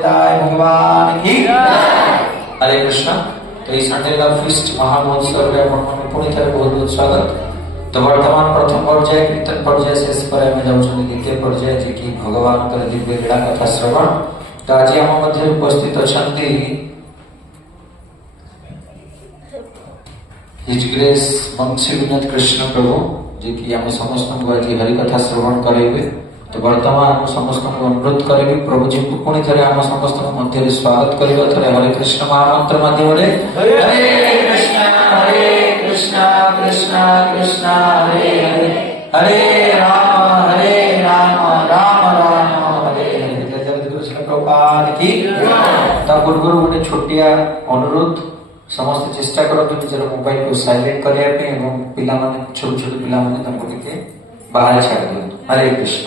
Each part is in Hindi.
निताय भगवान की हरे कृष्ण। तो ये संडे का फीस्ट महामहोत्सव में पुणी थे बहुत बहुत स्वागत। तो वर्तमान प्रथम पर्याय कीर्तन पर्याय शेष पर आम जाऊँ द्वितीय पर्याय जी की भगवान दिव्य लीला कथा श्रवण। तो आज आम मध्य उपस्थित अच्छा हिज ग्रेस बंशी विनोद कृष्ण प्रभु जी की आम समस्त को आज हरि कथा श्रवण करेंगे। तो वर्तमान समस्त को अनुरोध करेंगे प्रभु जी को पुणी थे आम समस्त मध्य स्वागत करेंगे। थे हरे कृष्ण महामंत्र माध्यम हरे कृष्ण कृष्ण कृष्ण हरे हरे हरे राम राम राम हरे हरे। जय कृष्ण प्रभुपाद की। पूर्व गोटे छोटिया अनुरोध समस्त चेष्टा करते निजर मोबाइल को साइलेंट करने पिला छोट छोट पिला बाहर छाड़ दिखाँ। हरे कृष्ण।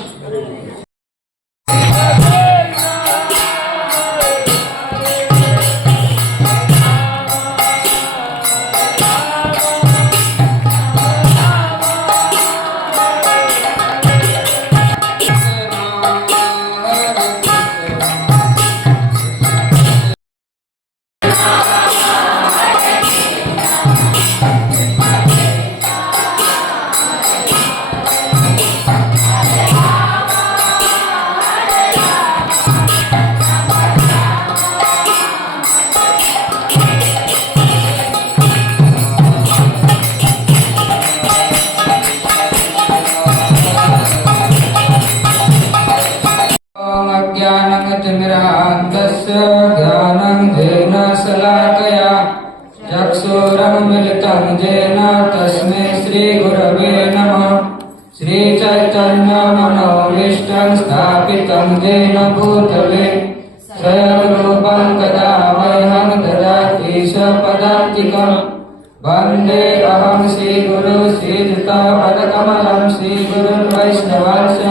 तस्मै श्री गुरवे नमः। श्री चैतन्य मनोभीष्टं स्थापितं येन भूतले स्वयं रूपं कदा मह्यं ददाति स्वपदान्तिकं। वन्दे अहं श्रीगुरु श्रीयुतपदकमलं श्रीगुरुन् वैष्णवांश्च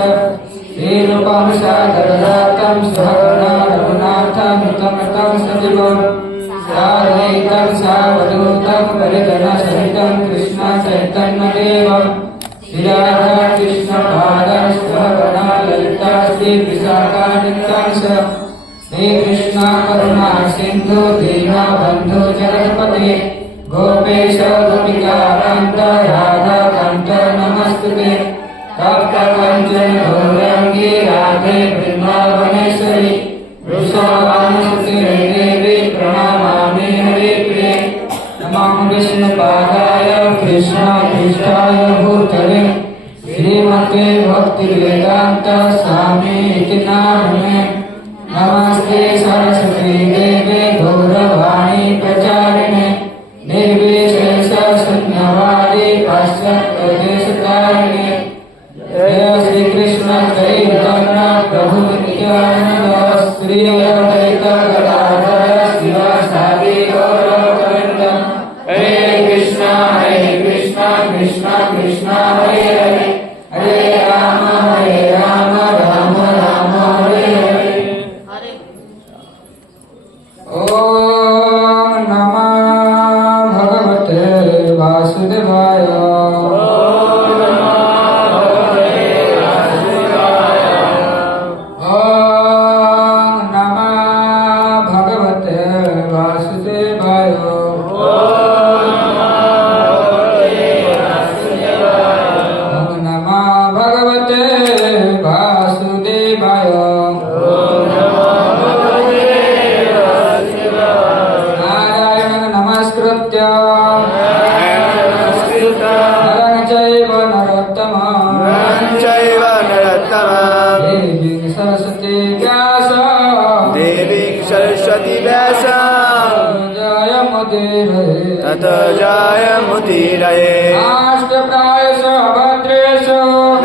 श्रीरूपं सादरदातं सहगणा रघुनाथं तं सजीवम् साधैतं सावधूतं परिजनसहितं कृष्ण चैतन्यदेवं श्रीराधा कृष्णपादास्तगणा ललिता श्रीविशाखान्वितांश। श्रीकृष्ण करुणा सिन्धु दीनबन्धु जगत्पते गोपेश गोपिकान्त राधाकान्त नमस्तुते। तप्तकाञ्चन गौराङ्गी राधे वृन्दावनेश्वरी वृषभानुसुते देवी प्रणमामि हरिप्रिये। नमः विष्णुपादाय कृष्णाभीष्टाय भूतले श्रीमते भक्तिवेदान्त स्वामी इति नामिने। नमस्ते सरस्वती देवे गौरवाणी प्रचारिणे निर्विशेष शून्यवादी पाश्चात्यदेशतारिणे। जय श्री कृष्ण चैतन्य प्रभु नित्यानंद श्री अद्वैत गदाधर शिवासादि गौरवृंद। हरे कृष्ण कृष्ण कृष्ण हरे हरे हरे राम राम राम हरे हरे। ओम नमः भगवते वासुदेवाय।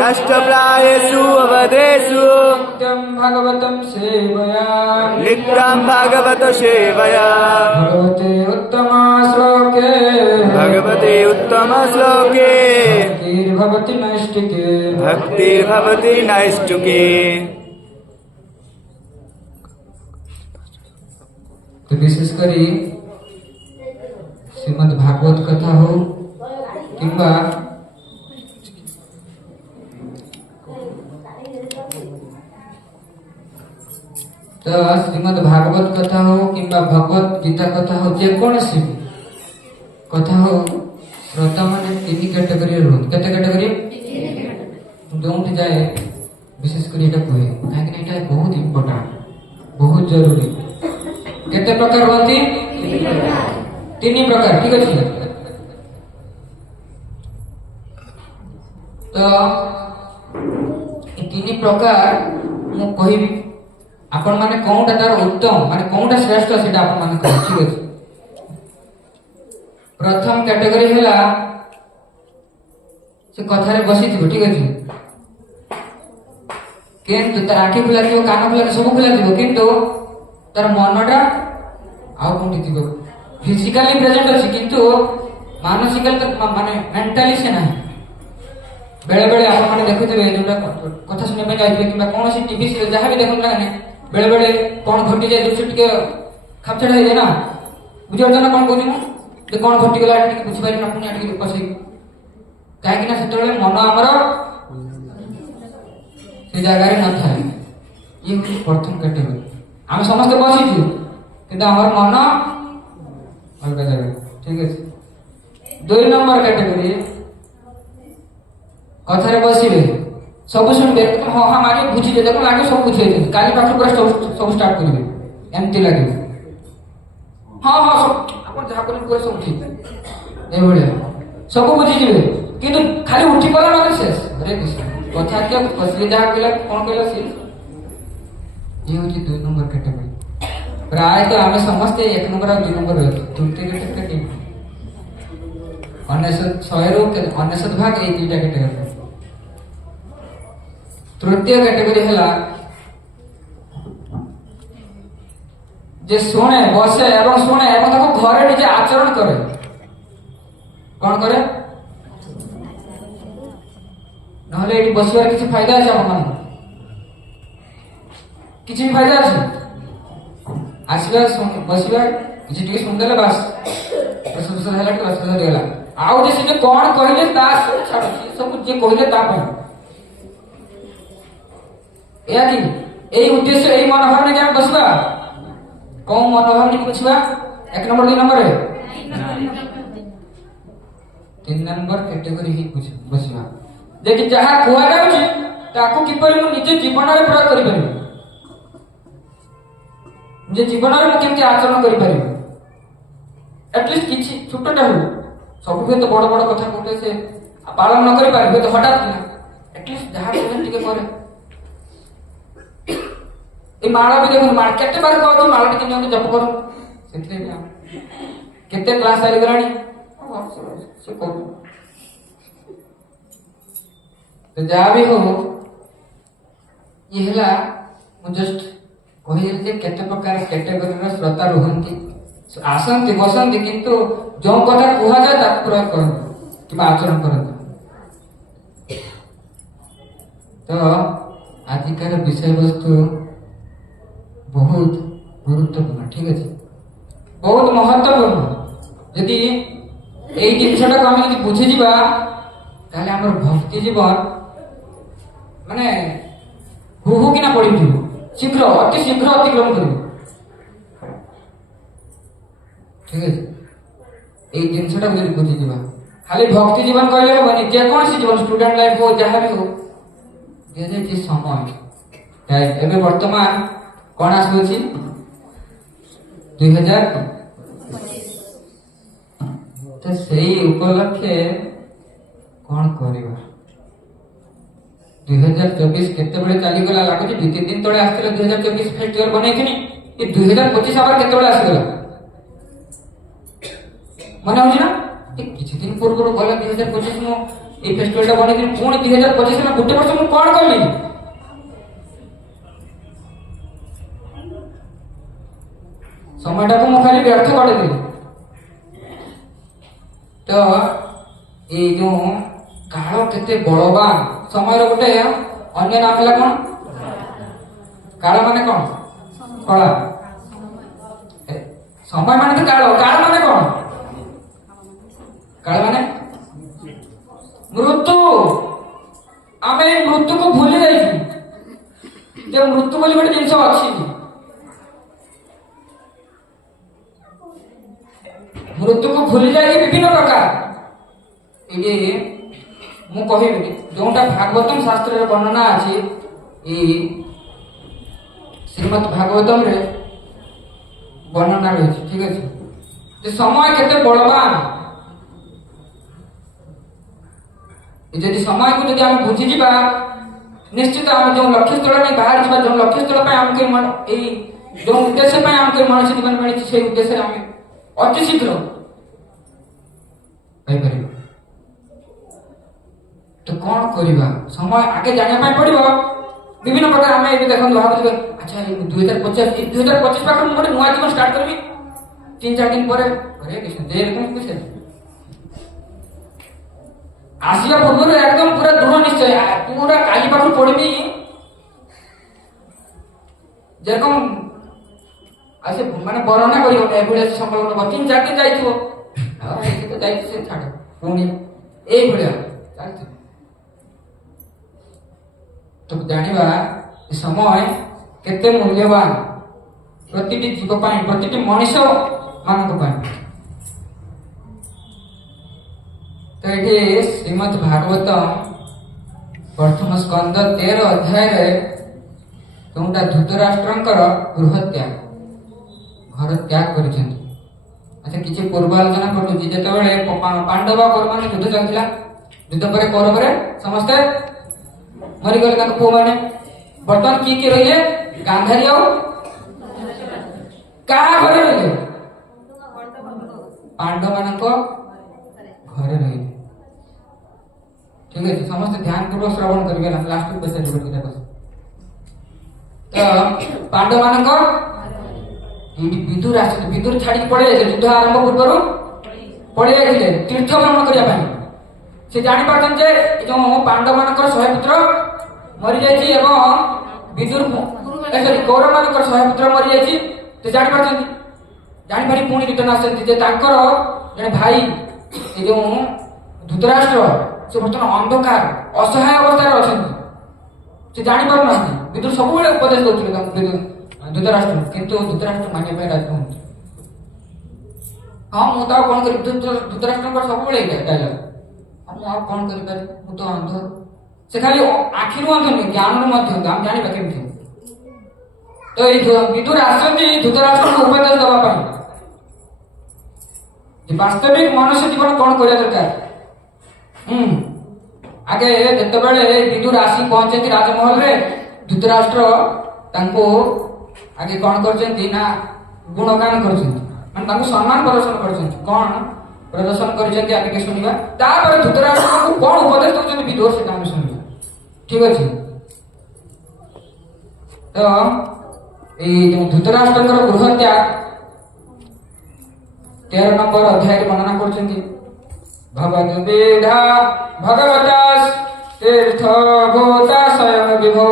नष्टप्रायेषु अवधेषु भगवतं सेवया नित्यं भगवत सेवया भगवते उत्तम श्लोके भक्तिर्भवति नैष्टिके। तो विशेष करी श्रीमद् भागवत कथा हो किंवा तो श्रीमद भागवत कथा हो किंबा भगवत गीता कथा हो जेकोसी कथा हो श्रोता मैंने तीन कैटेगरी रुहत केते कैटेगरी जो जाए विशेष कर कहे कहीं बहुत इम्पोर्टाट बहुत जरूरी केते प्रकार होती तीन प्रकार ठीक अच्छे तो तीन प्रकार मु कहबी आपण माने कोनटा तार उत्तम माने कोनटा श्रेष्ठ सेटा आपण माने कह ठीक अछि प्रथम कैटेगरी हैला से कथा रे बसी थी ठीक अछि किंतु तार आंखी खुला दियो कान खुला सब खुला दियो किंतु तार मनटा आउ कोंटी दियो फिजिकली प्रेजेंट अछि किंतु मानसिकली माने मेंटली से नहीं बेले बेले आपण माने देखुथिबे जोटा कथा सुने पे जाइथिबे किबा कोनोसी टीवी सीरियल जहां भी देखन लागने बेले बेले कोन घटी जाय दुसु टिके खापछड़ हे ना बुझियो जना कोन कहू जे कोन घटी गला टिके बुझि पारि ना पुनी टिके पसई काहे कि ना सेतले मन हमर से जगह रे न थाए ये प्रथम कैटेगरी हम समस्त बसिछु किंतु हमर मन अलग जगह ठीक है 2 नंबर कैटेगरी कथा रे बसिबे सब सुनबे हां हां माने बुझी दे देखो आगे सब बुझे दे काली पाखु पूरा सब स्टार्ट करिवे एमती लागे हां हां सब अपन जहा करिन पूरा सब ठीक ए भले सब बुझी जिवे किंतु खाली उठी पला माने शेष हरे कृष्ण कथा के बसले जहा केला कोन केला से ये होची 2 नंबर कैटेगरी प्राय तो हमें समझते 1 नंबर और 2 नंबर होती तृतीय कैटेगरी अनेशत 100 रो के अनेशत भाग ए दुईटा कैटेगरी तृतीय कैटेगरी है जे शुणे बसे एवं शुणे एवं ताको घरे निजे आचरण करे कौन करे नहले एटी बसिबार किछि फायदा अछि आपन मन किछि भी फायदा अछि आसिबा बसिबा किछि टिके सुनदेले बस प्रशंसा होला कि बस गेला आउ जे से कोन कहिले ता छाड़ सब जे कहिले ता पर यादी एई उद्देश्य एई मनोभाव ने ज्ञान बसबा कौन मनोभाव ने बसबा 1 नंबर 2 नंबर है 3 नंबर कैटेगरी ही कुछ बसबा देखि जहा कुआ जाउची ताकू किपरि मु निजे जीवन रे प्रयोग करि परिबे जे जीवन रे मु केमति आचरण करि परिबे एटलीस्ट किछि छोटटा हो सब तो बड़ बड़ कथा कोटे से पालन न करि परिबे तो हठात ना एटलीस्ट जहा टिके करे ए माला भी देखो माल केते बार कहू माला टिके नियम जप करू सेतरे भी केते क्लास आली गलानी से करू तो जा भी हो ये हला मु जस्ट कहि जे केते प्रकार कैटेगरी रे श्रोता रहंती आसंती बसंती किंतु जो कथा कुहा जाय ता प्रयोग करन कि आचरण करन तो आजिकार विषय वस्तु बहुत गुरुत्वपूर्ण ठीक है बहुत महत्वपूर्ण यदि এই জিনিসটা আমি যদি বুঝে যাবা তাহলে আমার ভক্তি জীবন মানে হু হু কিনা পড়ি দিব শীঘ্র অতি শীঘ্র অতিক্রম করব ঠিক আছে এই জিনিসটা যদি বুঝে যাবা খালি ভক্তি জীবন কইলে হবনি যে কোনসি জীবন স্টুডেন্ট লাইফ हो যাহা भी हो যে যে সময় তাই এবে বর্তমান কোন আসুছি 2000 तो सही उपलक्षे कौन करिबा 2024 केते बळे चाली गला लागुची 2-3 दिन तळे आस्थिला 2024 फेस्टिवल बनेखिनी ए 2025 आबार केते बळे आसीगला मने होची ना ए किछि दिन पूर्व गला 2025 नो ए फेस्टिवलटा बनेखिनी पुणी 2025 में गुटे वर्ष मु कोन करली সময়টা को मु खाली व्यर्थ कर देली तो ये जो काल केते बड़वान समय गोटे अन्य नाम है कौन काल माने कौन कला समय माने तो काल काल माने कौन काल माने मृत्यु आमे मृत्यु को भूली जाई जे मृत्यु बोली गोटे जिंस अछि ଭୁଲି ଯାଇକି ବିଭିନ୍ନ ପ୍ରକାର ଏଠି ମୁଁ କହିବି ଯୋଉଟା ଭାଗବତମ ଶାସ୍ତ୍ରରେ ବର୍ଣ୍ଣନା ଅଛି ଏଇ ଶ୍ରୀମଦ୍ ଭାଗବତମରେ ବର୍ଣ୍ଣନା ରହିଛି। ଠିକ ଅଛି, ଯେ ସମୟ କେତେ ବଳବାନ, ଯଦି ସମୟକୁ ଯଦି ଆମେ ବୁଝିଯିବା ନିଶ୍ଚିତ ଆମେ ଯେଉଁ ଲକ୍ଷ୍ୟସ୍ଥଳ ନେଇ ବାହାରି ଯିବା, ଯେଉଁ ଲକ୍ଷ୍ୟସ୍ଥଳ ପାଇଁ ଆମକୁ ଏଇ ଯେଉଁ ଉଦ୍ଦେଶ୍ୟ ପାଇଁ ଆମକୁ ମଣିଷ ଜୀବନ ମିଳିଛି ସେଇ ଉଦ୍ଦେଶ୍ୟରେ ଆମେ ଅତି ଶୀଘ୍ର ପାଇପାରିବା। ତ କଣ କରିବା, ସମୟ ଆଗେ ଜାଣିବା ପାଇଁ ପଡିବ। ବିଭିନ୍ନ ପ୍ରକାର ଆମେ ଏବେ ଦେଖନ୍ତୁ ଭାବୁଛୁ ଆଚ୍ଛା 2025 ପାଖରେ ମୁଁ ଗୋଟେ ନୂଆ ଜୀବନ ଷ୍ଟାର୍ଟ କରିବି, 3-4 ଦିନ ପରେ ଆସିବା ପୂର୍ବରୁ একদম ପୁରା ଦୃঢ় ନିଶ୍ଚୟ, ପୁରା କାଲି ପାଖରୁ ପଡିବି যেরকম আসে মানে বর্ণনা করি এগুলো সম্পর্ক 3-4 দিন যাইଥିବ তো যাইছি ସେ ଛାଡ ପୁଣି এইভଳିଆ ଚାଲିଛି। ତ ଜାଣିବା ଏ ସମୟ କେତେ ମୂଲ୍ୟବାନ ପ୍ରତିଟି ଜୀବ ପାଇଁ, ପ୍ରତିଟି ମଣିଷ ମାନଙ୍କ ପାଇଁ। ତ ଏଠି ଶ୍ରୀମଦ୍ ଭାଗବତ ପ୍ରଥମ ସ୍କନ୍ଦ 13 ଅଧ୍ୟାୟରେ ଯୋଉଟା ଧୃତରାଷ୍ଟ୍ରଙ୍କର ଗୃହତ୍ୟାଗ, ଘର ତ୍ୟାଗ କରିଛନ୍ତି। ଆଚ୍ଛା କିଛି ପୂର୍ବ ଆଲୋଚନା କରୁଛି, ଯେତେବେଳେ ପାଣ୍ଡବ କୌରବ ଯୁଦ୍ଧ ଚାଲିଥିଲା, ଯୁଦ୍ଧ ପରେ କୌରବରେ ସମସ୍ତେ ମରିଗଲେ ତାଙ୍କ ପୁଅ ମାନେ। ବର୍ତ୍ତମାନ କିଏ ରହିଲେ? ଗାନ୍ଧାରୀ ଆଉ କାହା ଘରେ ରହିଲେ? ପାଣ୍ଡବ ମାନଙ୍କ ଘରେ ରହିଲେ। ଠିକ ଅଛି, ସମସ୍ତେ ଧ୍ୟାନ ପୂର୍ବକ ଶ୍ରବଣ କରିବେ, ଲାଷ୍ଟ ପଚାରିବେ। ତ ପାଣ୍ଡବ ମାନଙ୍କ ଏଇଠି ବିଦୁର ଆସିଲେ, ବିଦୁର ଛାଡିକି ପଳେଇ ଯାଇଥିଲେ, ଯୁଦ୍ଧ ଆରମ୍ଭ ପୂର୍ବରୁ ପଳେଇ ଯାଇଥିଲେ ତୀର୍ଥ ଭ୍ରମଣ କରିବା ପାଇଁ। ସେ ଜାଣିପାରୁଛନ୍ତି ଯେ ଯୋଉ ପାଣ୍ଡବ ମାନଙ୍କର 100 ପୁତ୍ର ମରିଯାଇଛି ଏବଂ ବିଦୁର କୌରବ ମାନଙ୍କର 100 ପୁତ୍ର ମରିଯାଇଛି। ସେ ଜାଣିପାରୁଛନ୍ତି, ଜାଣିପାରି ପୁଣି ରିଟର୍ନ ଆସିଛନ୍ତି ଯେ ତାଙ୍କର ଜଣେ ଭାଇ ଏ ଯୋଉ ଧୃତରାଷ୍ଟ୍ର ସେ ବର୍ତ୍ତମାନ ଅନ୍ଧକାର ଅସହାୟ ଅବସ୍ଥାରେ ଅଛନ୍ତି। ସେ ଜାଣିପାରୁନାହାନ୍ତି, ବିଦୁର ସବୁବେଳେ ଉପଦେଶ ଦଉଥିଲେ ଧୃତରାଷ୍ଟ୍ର, କିନ୍ତୁ ଧୃତରାଷ୍ଟ୍ର ମାନିବା ପାଇଁ ରାଜି ନୁହନ୍ତି। ହଁ ମୁଁ ତ ଆଉ କଣ କରିବି, ଧୃତରାଷ୍ଟ୍ରଙ୍କର ସବୁବେଳେ ଡାଇଲଗ, ମୁଁ ଆଉ କଣ କରିପାରିବି, ମୁଁ ତ ଅନ୍ଧ। ସେ ଖାଲି ଆଖିରୁ ଅନ୍ଧ ନୁହେଁ, ଜ୍ଞାନରୁ ମଧ୍ୟ ଆମେ ଜାଣିବା କେମିତି। ତ ଏଇ ବିଦୁର ଆସନ୍ତି ଧୃତରାଷ୍ଟ୍ରଙ୍କୁ ଉପଦେଶ ଦେବା ପାଇଁ ବାସ୍ତବିକ ମନୁଷ୍ୟ ଜୀବନ କଣ କରିବା ଦରକାର। ଆଗେ ଯେତେବେଳେ ବିଦୁର ଆସି ପହଞ୍ଚନ୍ତି ରାଜମହଲରେ, ଧୃତରାଷ୍ଟ୍ର ତାଙ୍କୁ ଆଗେ କଣ କରିଛନ୍ତି ନା ଗୁଣଗାନ କରିଛନ୍ତି, ମାନେ ତାଙ୍କୁ ସମ୍ମାନ ପ୍ରଦର୍ଶନ କରିଛନ୍ତି। କଣ ପ୍ରଦର୍ଶନ କରିଛନ୍ତି ଆଗେ ଟିକେ ଶୁଣିବା, ତାପରେ ଧୃତରାଷ୍ଟ୍ରଙ୍କୁ କଣ ଉପଦେଶ ଦଉଛନ୍ତି ବିଦୁର ସେଟା ଆମେ ଶୁଣିବା। ଠିକ ଅଛି, ତ ଏଇ ଯୋଉ ଧୃତରାଷ୍ଟ୍ରଙ୍କର ଗୃହତ୍ୟାଗ 13 নম্বর অধ্যায়ে বর্ণনা করছেন। ভগবদ বেদা ভগবতাস তীর্থ ভূতা স্বয়ং বিভো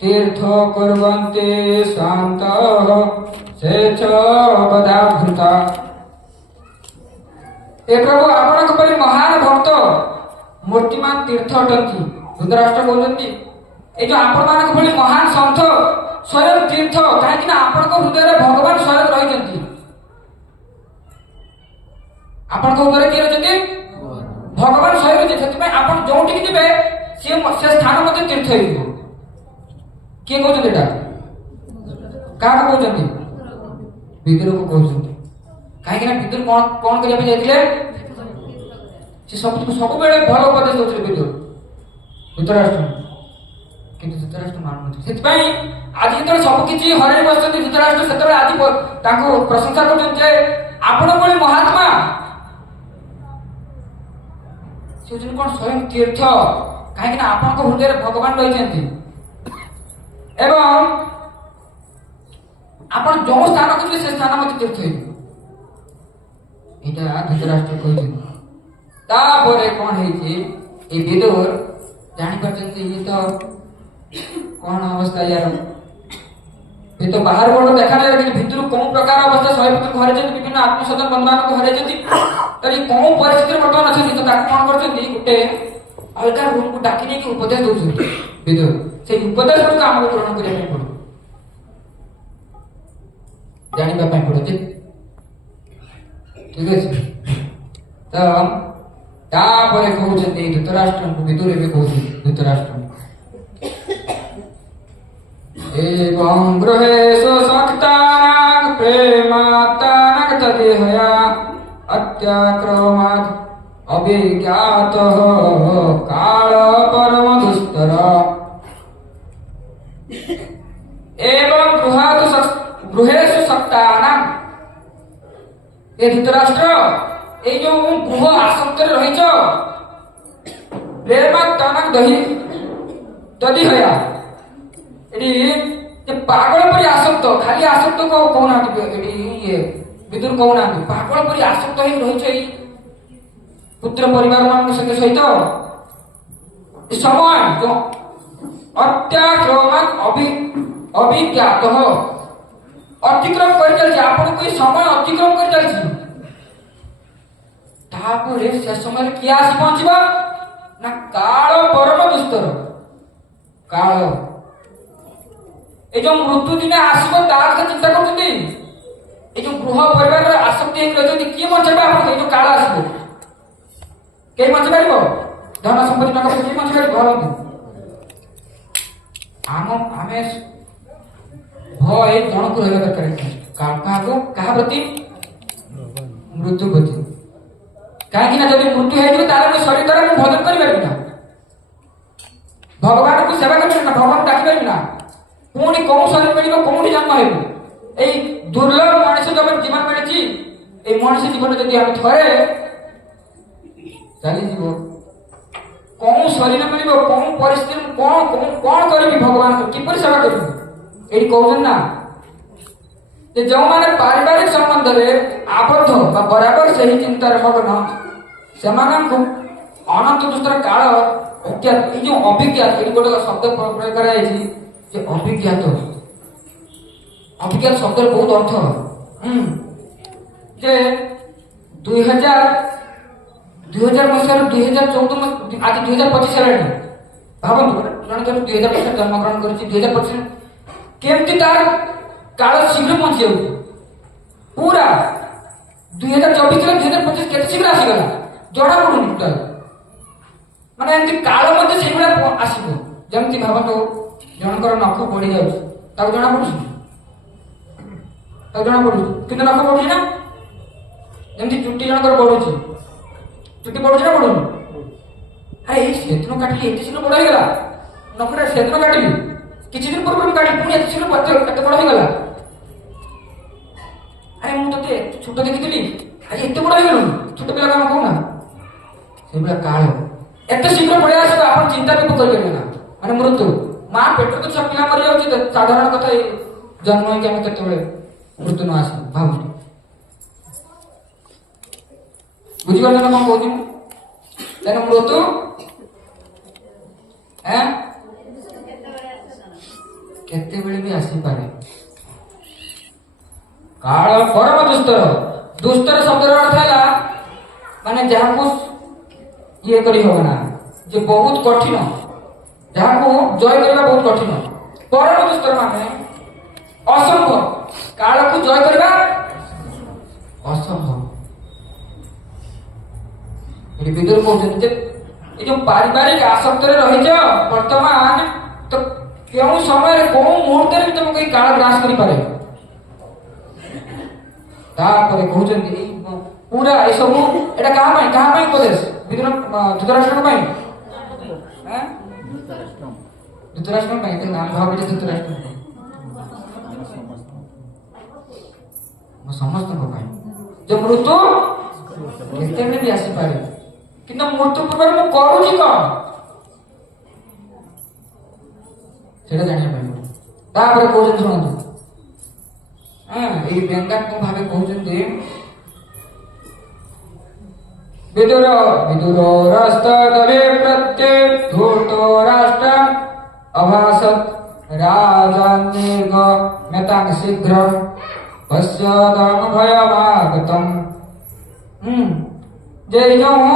তীর্থ কুর্বন্তে শান্ত সেচ বদাভূতা। ଏ ପ୍ରଭୁ ଆପଣଙ୍କ ପରି ମହାନ ଭକ୍ତ ମୂର୍ତ୍ତିମାନ ତୀର୍ଥ ଅଟନ୍ତି। ଧୃତରାଷ୍ଟ୍ର କହୁଛନ୍ତି ଏ ଯୋଉ ଆପଣମାନଙ୍କ ଭଳି ମହାନ ସନ୍ଥ ସ୍ୱୟଂ ତୀର୍ଥ, କାହିଁକି ନା ଆପଣଙ୍କ ହୃଦୟରେ ଭଗବାନ ସ୍ୱୟଂ ରହିଛନ୍ତି। ଆପଣଙ୍କ ହୃଦୟରେ କିଏ ରହିଛନ୍ତି? ଭଗବାନ ସ୍ୱୟଂ ରହିଛନ୍ତି। ସେଥିପାଇଁ ଆପଣ ଯୋଉଠିକି ଯିବେ ସେ ସ୍ଥାନ ମଧ୍ୟ ତୀର୍ଥ ହେଇଯିବ। କିଏ କହୁଛନ୍ତି ଏଟା? କାହାକୁ କହୁଛନ୍ତି? ବିଦୁରକୁ କହୁଛନ୍ତି। କାହିଁକି ନା ବିଦୁର କଣ କରିବା ପାଇଁ ଯାଇଥିଲେ? ସେ ସବୁବେଳେ ଭଲ ଉପଦେଶ ଦଉଥିଲେ ବିଦୁର ଧୃତରାଷ୍ଟ୍ର, କିନ୍ତୁ ଧୃତରାଷ୍ଟ୍ର ମାନୁନଥିଲେ। ସେଥିପାଇଁ ଆଜି ଯେତେବେଳେ ସବୁ କିଛି ହରାଇ ବସିଛନ୍ତି ଧୃତରାଷ୍ଟ୍ର, ସେତେବେଳେ ଆଜି ତାଙ୍କୁ ପ୍ରଶଂସା କରୁଛନ୍ତି ଯେ ଆପଣ ଭଳି ମହାତ୍ମା ସେ ହଉଛନ୍ତି କଣ ସ୍ୱୟଂ ତୀର୍ଥ, କାହିଁକି ନା ଆପଣଙ୍କ ହୃଦୟରେ ଭଗବାନ ରହିଛନ୍ତି ଏବଂ ଆପଣ ଯୋଉ ସ୍ଥାନକୁ ଯିବେ ସେ ସ୍ଥାନ ମଧ୍ୟ ତୀର୍ଥ ହେଇଯିବ। ଏଇଟା ଧୃତରାଷ୍ଟ୍ର କହିଛନ୍ତି। ତାପରେ କଣ ହେଇଛି, ଏ ବିଦୁର ଜାଣିପାରୁଛନ୍ତି ଇଏ ତ କଣ ଅବସ୍ଥା ୟାର, ଏ ତ ବାହାର ବଡ ଦେଖାଯାଏ କିନ୍ତୁ ଭିତରୁ କୋଉ ପ୍ରକାର ଅବସ୍ଥା, 100 ପୁତ୍ର ହରାଇଛନ୍ତି, ବିଭିନ୍ନ ଆତ୍ମସଦନ ବନ୍ଧୁମାନଙ୍କୁ ହରାଇଛନ୍ତି। ତାହେଲେ କୋଉ ପରିସ୍ଥିତିରେ ବର୍ତ୍ତମାନ ଅଛନ୍ତି, ତ ତାକୁ କଣ କରୁଛନ୍ତି ଗୋଟେ ଅଲଗା ରୁମକୁ ଡାକି ନେଇକି ଉପଦେଶ ଦଉଛନ୍ତି ବିଦୁର। ସେଇ ଉପଦେଶ ଗୁଡ଼ିକ ଆମକୁ ଗ୍ରହଣ କରିବା ପାଇଁ ପଡିବ, ଜାଣିବା ପାଇଁ ପଡୁଛି। ଠିକ ଅଛି। ତ ତାପରେ କହୁଛନ୍ତି ଧୃତରାଷ୍ଟ୍ରଙ୍କୁ ବିଦୁର ଏବେ କହୁଛନ୍ତି ଧୃତରାଷ୍ଟ୍ର ଏବଂ ଗୃହେଷୁ ଶକ୍ତାନାଂ ପ୍ରେମାତାନାଂ ତଦେହୟା ଅତ୍ୟାକ୍ରମାତ୍ ଅଭିଜ୍ଞାତଃ କାଳ ପରମ ଦୁସ୍ତର ଏବଂ ଗୃହେଷୁ ଶକ୍ତାନାଂ ଏ ଧୃତରାଷ୍ଟ୍ର এই যে গৃহ আসক্তরে রয়েছ প্রেমাত্মানাং দধি হয়া এটি যে পাগল পরি আসক্ত খালি আসক্ত কৌনা এটি ইয়ে বিদুর কৌনা পাগল পরি আসক্ত হয়ে রয়েছে এই পুত্র পরিবার মানুষ সহিত এই সময় অত্যাক্রমাৎ অভিজ্ঞাত অতিক্রম করে চালছে আপনার এই সময় অতিক্রম করে চালছে তারপরে সে সময় কি আসি পৌঁছবা না কাল পরম দুস্তর কাল এই যে মৃত্যু দিনে আসব তার কথা চিন্তা করছেন এই যে গৃহ পরিবারের আসক্তি হয়ে রয়েছে কি বঞ্চাবে আপনার এই যে কাল আসব কে বঞ্চা পারিব ধন সম্পত্তি টাকা পয়সা বঞ্চা পারিব ଆମେ ଭୟ ଜଣକୁ ରହିବା ଦରକାର କାହାକୁ କାହା ପ୍ରତି ମୃତ୍ୟୁ ପ୍ରତି କାହିଁକି ନା ଯଦି ମୃତ୍ୟୁ ହେଇଯିବ ତାହେଲେ ମୋ ଶରୀର ଦ୍ୱାରା ମୁଁ ଭଜନ କରିପାରିବି ନା ଭଗବାନଙ୍କୁ ସେବା କରିପାରିବି ନା ଭଗବାନ ଡାକିପାରିବି ନା ପୁଣି କୋଉ ଶରୀର ମିଳିବ କୋଉଠି ଜନ୍ମ ହେବୁ ଏଇ ଦୁର୍ଲଭ ମଣିଷ ଜୀବନ ମିଳିଛି এই ମଣିଷ ଜୀବନ ଯଦି ଆମେ ଥରେ ଚାଲିଯିବ কোন শরীর মিলিব কোন পরিস্থিতি কোন করিবি ভগবান কিপরি সেবা করিবি এই কହୁଛନ୍ତି না যে ଯେଉଁମାନେ ପାରିବାରିକ ସମ୍ବନ୍ଧରେ ଆବଦ୍ଧ ବା ବରାବର ସେହି ଚିନ୍ତାରେ ମଗ୍ନ ସେମାନଙ୍କୁ ଅନନ୍ତ ଦୁଷ୍ଟର କାଳ ଅଜ୍ଞାତ ଏଇ ଯେଉଁ ଅଭିଜ୍ଞାତ ଏଠି ଗୋଟେ ଶବ୍ଦ ପ୍ରୟୋଗ କରାଯାଇଛି ଯେ ଅଭିଜ୍ଞାତ ଶବ୍ଦର ବହୁତ ଅର୍ଥ ଯେ 2000 ମସିହାରୁ 2014 ଆଜି 2025 ହେଲାଣି ଭାବନ୍ତୁ ଜଣେ ଜଣେ 2025 ଜନ୍ମଗ୍ରହଣ କରିଛି 2025 କେମିତି ତାର କାଳ ଶୀଘ୍ର ପହଞ୍ଚି ଯାଉଛି ପୁରା 2024 ରେ 2025 କେତେ ଶୀଘ୍ର ଆସିଗଲା ଜଣା ପଡୁନି ଟୋଟାଲ ମାନେ ଏମିତି କାଳ ମଧ୍ୟ ସେଇଭଳିଆ ଆସିବ ଯେମିତି ଭାବନ୍ତୁ ଜଣଙ୍କର ନଖ ପଡି ଯାଉଛି ତାକୁ ଜଣା ପଡୁଛି କିନ୍ତୁ ନଖ ପଡୁଛି ନା ଯେମିତି ଚୁଟି ଜଣଙ୍କର ବଢୁଛି ଚୁଟି ବଢୁଛି ନା ବଢୁନି ଆରେ ଏଇ ସେଦିନ କାଟିଲି ଏତେ ଶୀଘ୍ର ବଡ ହେଇଗଲା ନଖଟା ସେଦିନ କାଟିଲି କିଛି ଦିନ ପୂର୍ବରୁ କାଟିଲି ପୁଣି ଏତେ ଶୀଘ୍ର କେତେ ବଡ ହେଇଗଲା ଆରେ ମୁଁ ତତେ ଛୋଟ ଦେଖିଥିଲି ଆଜି ଏତେ ବଡ ହେଇଗଲୁ ଛୋଟ ପିଲା କାମ କହୁନା ସେଇଭଳିଆ କାଳ ଏତେ ଶୀଘ୍ର ପଳେଇ ଆସିବ ଆପଣ ଚିନ୍ତା ବି କରିପାରିବେ ନା ମାନେ ମୃତ୍ୟୁ ମା ପେଟରେ ତ ଛଅ ପିଲା ମରିଯାଉଛି ସାଧାରଣ କଥା ଏଇ ଜନ୍ମ ହେଇକି ଆମେ କେତେବେଳେ ମୃତ୍ୟୁ ନ ଆସିବ ଭାବୁଛୁ ବୁଝିପାରୁଛ ନା କଣ କହୁଛି ତେଣୁ ମୃତ୍ୟୁ କେତେବେଳେ ବି ଆସିପାରେ କାଳ ପରମ ଦୁସ୍ତର ଶବ୍ଦର ଅର୍ଥ ହେଲା ମାନେ ଯାହାକୁ ଇଏ କରି ହବ ନା ଯେ ବହୁତ କଠିନ ଯାହାକୁ ଜୟ କରିବା ବହୁତ କଠିନ ପରମ ଦୁସ୍ତର ମାନେ ଅସମ୍ଭବ କାଳକୁ ଜୟ କରିବା ଅସମ୍ଭବ ଏଠି ବିଦୁର କହୁଛନ୍ତି ଯେ ଏ ଯୋଉ ପାରିବାରିକ ଆସକ୍ତରେ ରହିଛ ବର୍ତ୍ତମାନ ତ କେଉଁ ସମୟରେ କୋଉ ମୁହୂର୍ତ୍ତରେ ବି ତମକୁ ଏଇ କାଳ ଗ୍ରାସ କରିପାରେ ତାପରେ କହୁଛନ୍ତି ପୁରା ଏସବୁ ଏଟା କାହା ପାଇଁ ଉପଦେଶ ଧୃତରାଷ୍ଟ୍ରଙ୍କ ପାଇଁ ଧୃତରାଷ୍ଟ୍ରଙ୍କ ପାଇଁ ନାମ ଭାବୁଛି ଧୃତରାଷ୍ଟ୍ର ସମସ୍ତଙ୍କ ପାଇଁ ଯେ ମୃତ୍ୟୁ କେତେବେଳେ ବି ଆସିପାରେ କିନ୍ତୁ ମୃତ୍ୟୁ ପୂର୍ବରୁ ମୁଁ କରୁଛି କଣ ସେଟା ଜାଣିବା ପାଇଁ ତାପରେ କହୁଛନ୍ତି ଶୁଣନ୍ତୁ ଏଇ ବ୍ୟଙ୍ଗାତ୍ମକ ଭାବେ କହୁଛନ୍ତି ବିଦୁର ରାସ୍ତାଦବେ ପ୍ରତ୍ୟେ ଧୂର୍ତ ରାଷ୍ଟ୍ର ଅଭାସତ୍ ରାଜାନ୍ୟେଗ ମେତାଂ ଶୀଘ୍ର ପଶ୍ୟଦଂ ଭୟମାଗତଂ ଯେ ଏଇ ଯୋଉ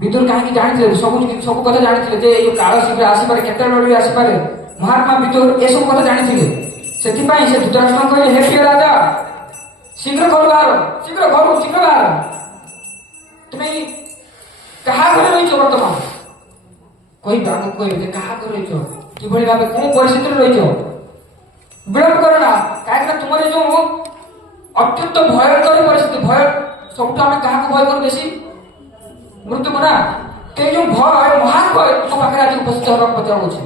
ବିଦୁର କାହିଁକି ଜାଣିଥିଲେ ସବୁ କଥା ଜାଣିଥିଲେ ଯେ ଏଇ କାଳ ଶୀଘ୍ର ଆସିପାରେ କେତେବେଳେ ବି ଆସିପାରେ ମହାତ୍ମା ବିଦୁର ଏସବୁ କଥା ଜାଣିଥିଲେ ସେଥିପାଇଁ ସେ ଧୃତରାଷ୍ଟ୍ର କହିଲେ ହେ ପ୍ରିୟ ରାଜା ଶୀଘ୍ର ଘରୁ ବାହାର ଶୀଘ୍ର ବାହାର তুমি কাহা করে রয়েছ বর্তমান কইবা আমি কইবে কাহা করে রয়েছ কিভাবে ভাবে কোন পরিস্থিতিতে রয়েছ বিলম্ব করো না কারণ তোমার এই যে অত্যন্ত ভয়ঙ্কর পরিস্থিতি ভয় সবটা আমি কাহাকে ভয় করি বেশি মৃত্যুকে না এই যে ভয় মহান ভয় তোমার পাখে আজ উপস্থিত হওয়ার কথা বলছে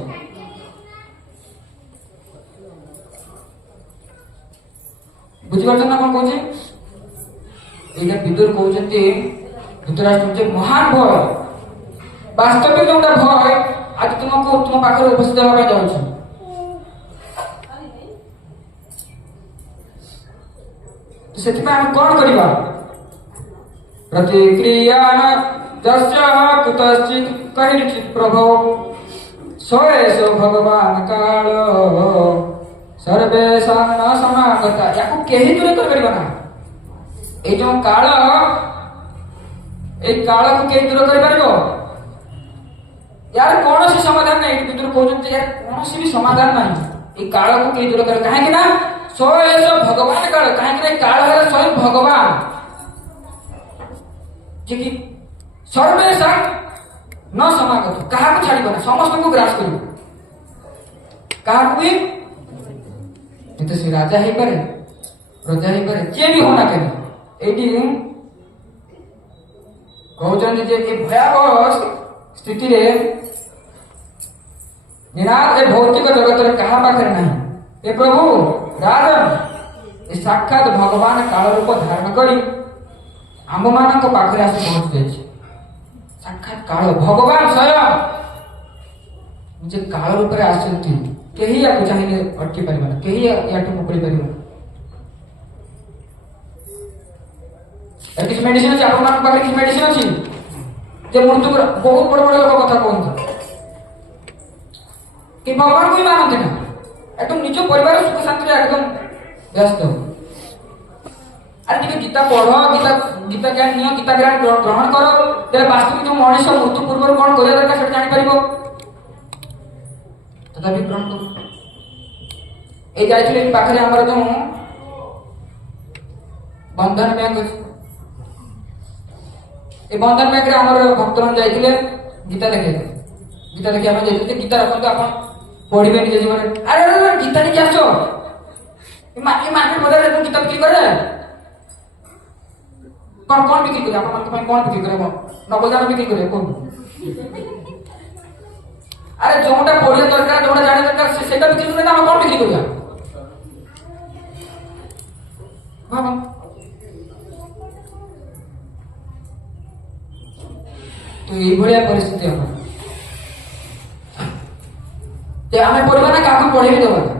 বুঝিপারছ না কଣ কହୁଛି ଏଇଟା ବିଦୁର କହୁଛନ୍ତି ଧୃତରାଷ୍ଟ୍ର ମହାନ ଭୟ ବାସ୍ତବିକ ଯୋଉଟା ଭୟ ଆଜି ତୁମକୁ ତୁମ ପାଖରେ ଉପସ୍ଥିତ ହେବା ପାଇଁ ଯାଉଛି ସେଥିପାଇଁ ଆମେ କଣ କରିବା ପ୍ରତିକ୍ରିୟା ଯସ୍ୟ କୁତଶ୍ଚିତ୍ କହିଛି ପ୍ରଭୁ ସୋଏଷ ଭଗବାନ କାଳ ସର୍ବେଷାଂ ନ ସମାଗତା ୟାକୁ କେହି ଦୂର କରିପାରିବ ନା এই যে কাଳ এই কাଳକୁ କେହି ଦୂର କରିପାରିବ यार କୌଣସି ସମାଧାନ ନାହିଁ ଏଠି ଭିତରୁ କହୁଛନ୍ତି यार କୌଣସି ବି ସମାଧାନ ନାହିଁ এই କାଳକୁ କେହି ଦୂର କରିବ କାହିଁକି ନା ସ୍ୱୟଂ ଭଗବାନ କାଳ କାହିଁକି ନା এই କାଳ ହେଲା ସ୍ୱୟଂ ଭଗବାନ ଯେ କି ସର୍ବେଷାଂ ନ ସମାଗତ କାହାକୁ ଛାଡ଼ିବ ନା ସମସ୍ତଙ୍କୁ ଗ୍ରାସ କରିବ କାହାକୁ ବି ଯେତେ ସେ ରାଜା ହେଇପାରେ ପ୍ରଜା ହେଇପାରେ ଯିଏ ବି ହଉନା କେବେ ଏଇଠି କହୁଛନ୍ତି ଯେ ଏ ଭୟାବହ ସ୍ଥିତିରେ ନିରାଶ ଏ ଭୌତିକ ଜଗତରେ କାହା ପାଖରେ ନାହିଁ ଏ ପ୍ରଭୁ ରାଜନ ଏ ସାକ୍ଷାତ ଭଗବାନ କାଳ ରୂପ ଧାରଣ କରି ଆମ୍ଭମାନଙ୍କ ପାଖରେ ଆସି ପହଞ୍ଚି ଯାଇଛି ସାକ୍ଷାତ କାଳ ଭଗବାନ ସ୍ୱୟଂ ଯେ କାଳ ରୂପରେ ଆସିଛନ୍ତି କେହି ୟାକୁ ଚାହିଁଲେ ଅଟକି ପାରିବ ନା କେହି ୟାଠୁ ମୁକୁଳି ପାରିବ ନା କିଛି ମେଡିସିନ ଅଛି ଆପଣମାନଙ୍କ ପାଖରେ କିଛି ମେଡିସିନ ଅଛି ଯେ ମୃତ୍ୟୁ ବହୁତ ବଡ ବଡ ଲୋକ କଥା କୁହନ୍ତି କି ଭଗବାନଙ୍କୁ ବି ମାନନ୍ତି ନା একদম নিজ পরিবার সুখ শান্তিতে একদম ব্যস্ত আরে ଟିକେ গীতা পড় গীতা জ্ঞান নিও গীতা জ্ঞান গ্রহণ কর তাহলে বাস্তবিক যে মଣିଷ মৃত্যু পূର୍ବରୁ କଣ କରିବା ଦରକାର ସେଟା ଜାଣିପାରିବ ତଥାପି ଗ୍ରହଣ କର এই ଯାଇଥିଲେ এই ପାଖରେ ଆମର ଯୋଉ ବନ୍ଧନ ବ୍ୟାଙ୍କ ଅଛି এই বন্ধন ব্যাংকরে আমার ভক্তমান যাইছিলে গীতা দেখাইতে গীতা দেখিয়া আমি যাইতে গীতা রখন্তু আপন পড়িবে নিজ জীবনে আরে গীতা নিয়ে আসছো এই মার্কেট বাজারে তুমি গীতা বিক্রি করে কোন কোন বিক্রি করে আপনার তোমায় কোন বিক্রি করে নবজান বিক্রি করে কোন আরে যোটা পড়িয়া দরকার যোটা জানা দরকার সেটা বিক্রি করে না আমরা কোন বিক্রি করিয়া বাবা তো এইভাবে পরিস্থিতি আমার আমি পড়বা না কাউকে পড়েবি দেব না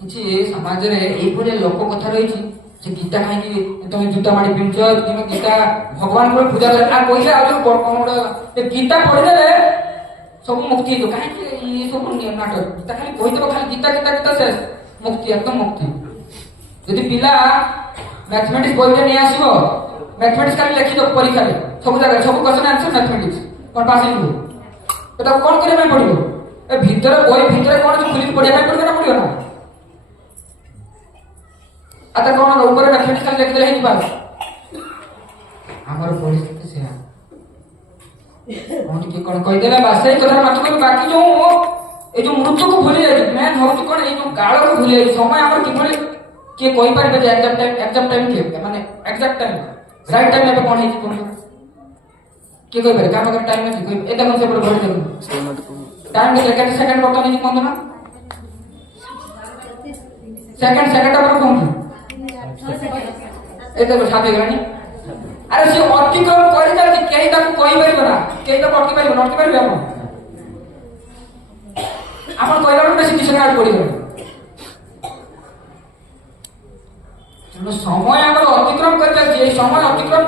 କିଛି ସମାଜରେ ଏଇଭଳିଆ ଲୋକ କଥା ରହିଛି ଯେ ଗୀତା ଖାଇକି ତମେ ଜୁତା ମାଡ଼ି ପିନ୍ଧୁଛ ତମେ ଗୀତା ଭଗବାନଙ୍କର ପୂଜା କର ଆଉ କହିଲେ ଆଉ ଯୋଉ କଣ ଗୋଟେ ଗୀତା ପଢିଦେଲେ ସବୁ ମୁକ୍ତି ହେଇଯିବ କାହିଁକି ଏ ସବୁ ନାଟକ ଗୀତା ଖାଲି କହିଦେବ ଖାଲି ଗୀତା ଗୀତା ଗୀତା ଶେଷ ମୁକ୍ତି ଏକଦମ ମୁକ୍ତି ଯଦି ପିଲା ମ୍ୟାଥମେଟିକ୍ସ ବହିଟା ନେଇ ଆସିବ ମ୍ୟାଥମେଟିକ୍ସ ଖାଲି ଲେଖିଦବ ପରୀକ୍ଷାରେ ସବୁ ଜାଗାରେ ସବୁ କ୍ୱେଶ୍ଚନ ଆନ୍ସର ମ୍ୟାଥମେଟିକ୍ସ କଣ ପାସ୍ ହେଇଯିବ ତାକୁ କଣ କରିବା ପାଇଁ ପଡିବ ଏ ଭିତରେ ବହି ଭିତରେ କଣ ଖୋଲିକି ପଢିବା ପାଇଁ ପଡିବ ନା ପଡିବ ନା आता कौन ऊपर ম্যাথমেটিক্স খালি লেখিদেলে ହେଇଯିବ ଆମର ପରିସ୍ଥିତି ସେୟା କଣ ଟିକେ କଣ କହିଦେଲେ ବାସ୍ ସେଇ କଥା ମାତ୍ର କରି ବାକି ଯୋଉ এই ଯୋଉ ମୃତ୍ୟୁକୁ ଭୁଲି ଯାଇଛି ମେନ୍ ହଉଛି କଣ ଏଇ ଯୋଉ କାଳକୁ ଭୁଲି ଯାଇଛି ସମୟ ଆମର କିଭଳି କିଏ କହିପାରିବେ ଯେ ଏକ୍ସାକ୍ଟ ଟାଇମ୍ କିଏ ମାନେ ଏକ୍ସାକ୍ଟ ଟାଇମ୍ ରାଇଟ୍ ଟାଇମ୍ ଏବେ କଣ ହେଇଛି କଣ କିଏ କହିପାରିବେ କାମ କରି ଟାଇମ୍ ଅଛି ଏ ଦେଖନ୍ତୁ ସେପଟେ ଘଡ଼ି ଦେଖନ୍ତୁ ଟାଇମ୍ ସେକେଣ୍ଡ ବର୍ତ୍ତମାନ ହେଇଛି କୁହନ୍ତୁ ନା ସେକେଣ୍ଡ ଆପଣ କୁହନ୍ତୁ ଏ ଦେଖ ସାଥେ ଗଲାଣି ଆରେ ସେ ଅତିକ୍ରମ କରି ଚାଲିଛି କେହି ତାକୁ କହିପାରିବ ନା କେହି ତାକୁ ଅଟକି ପାରିବ ଅଟକି ପାରିବେ ଆପଣ କହିଲା ବେଳକୁ ବେଶୀ କିଛି କାର୍ଡ ପଡିବ ତେଣୁ ସମୟ ଆମର ଅତିକ୍ରମ କରି ଚାଲିଛି এই ସମୟ ଅତିକ୍ରମ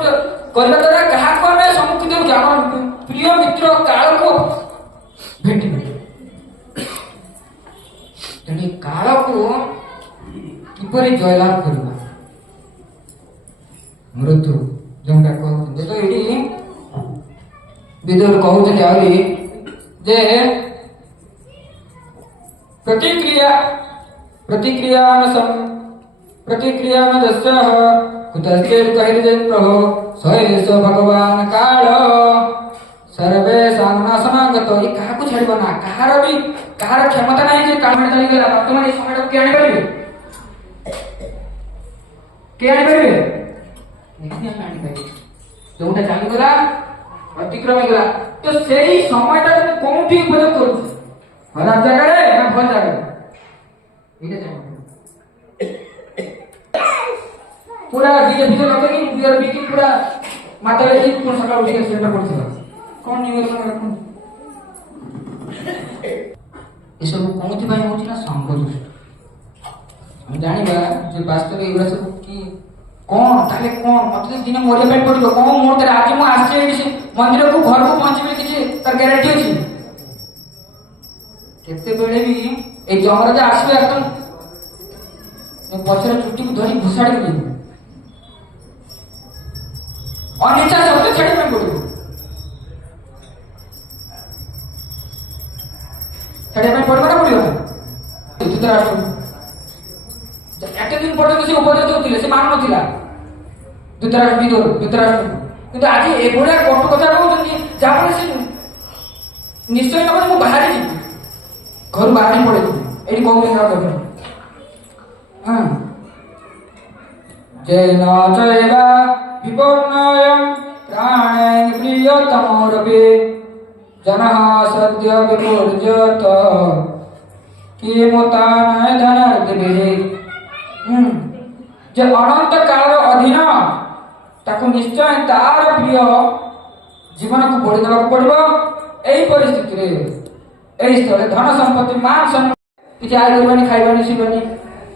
କରିବା ଦ୍ୱାରା କାହାକୁ ଆମେ ସମ୍ମୁଖୀନ ହେଉଛୁ ଆମର ପ୍ରିୟ ମିତ୍ର କାଳକୁ ଭେଟିବେ ତେଣୁ କାଳକୁ କିପରି ଜୟଲାଭ କରିବା ମୃତ୍ୟୁ ଯୋଉଟା କହୁଛନ୍ତି ତ ଏଠି ବିଦୁର କହୁଛନ୍ତି ଆହୁରି ଯେ ପ୍ରତିକ୍ରିୟା प्रतिक्रिया न दस्यः कुतस्ते कैर्जय प्रभो सहेश भगवान काल सर्वे सामनासनागत। ये कहा को छाड़ब ना, कहार क्षमता नहीं जे काल में चली गला वर्तमान इस समय के आने परिबे के आने परिबे नहीं आने परिबे जोटा चली गला अतिक्रम गला तो सेही সময়টা তুমি কোনটি উপযোগ করছ খারাপ জায়গায় না ভাল জায়গায় এটা জানো পুরা বিজেপি তে লগে কি বিজেপি কি পুরা মাতালে কি কোন সকাল উঠে সেন্টার করছিল কোন নির্বাচন রাখুন এসব কোনটি ভাই হচ্ছে না সংকোচ আমি জানিবা যে বাস্তবে এগুলা সব কি কোন তাহলে কোন মতে দিনে মরিয়া পাই পড়িব কোন মুহূর্তে আজ মু আসছে এই মন্দিরକୁ ঘরକୁ পৌঁছিবে কিছু তার গ্যারান্টি আছে କେତେବେଳେ ବି এই ଯମରାଜ ଆସିବେ একদম ପଛରେ ଚୁଟିକୁ ଧରି ଘୁଷାଡ଼ି ଦେବେ ଅନିଚ୍ଛା ଶବ୍ଦ ଛାଡ଼ିବା ପାଇଁ ପଡ଼ିବ ଛାଡ଼ିବା ପାଇଁ ପଡ଼ିବ ନା ପଡ଼ିବ ଧୃତରାଷ୍ଟ୍ର ଏତେ ଦିନ ପର୍ଯ୍ୟନ୍ତ ସେ ଉପଦେଶ ଦଉଥିଲେ ସେ ମାନୁନଥିଲା ଧୃତରାଷ୍ଟ୍ର କିନ୍ତୁ ଆଜି ଏଭଳିଆ କଟୁ କଥା କହୁଛନ୍ତି ଯାହାଫଳରେ ସେ ନିଶ୍ଚୟ ନବନି ମୁଁ ବାହାରି ଯିବି ଘରୁ ବାହାରି ପଳେଇବି ଏଇଠି କହୁଛନ୍ତି ଯେ ନ ଚଳେଇବା ବିପନ୍ନୟ ପ୍ରାଣେ ପ୍ରିୟତମୋରପି ଜନଃ ସଦ୍ୟ ବିପର୍ଯ୍ୟତ କିଏ ମୋତାନୟ ଧନ ଦେବେ ଯେ ଅନନ୍ତ କାଳର ଅଧୀନ ତାକୁ ନିଶ୍ଚୟ ତାର ପ୍ରିୟ ଜୀବନକୁ ବଳି ଦେବାକୁ ପଡ଼ିବ। এই ପରିସ୍ଥିତିରେ এই ସ୍ଥଳେ ଧନ ସମ୍ପତ୍ତି ମାନ ସମ୍ମାନ କିଛି ଆୟ କରିବାନି ଖାଇବାନି ଶୋଇବାନି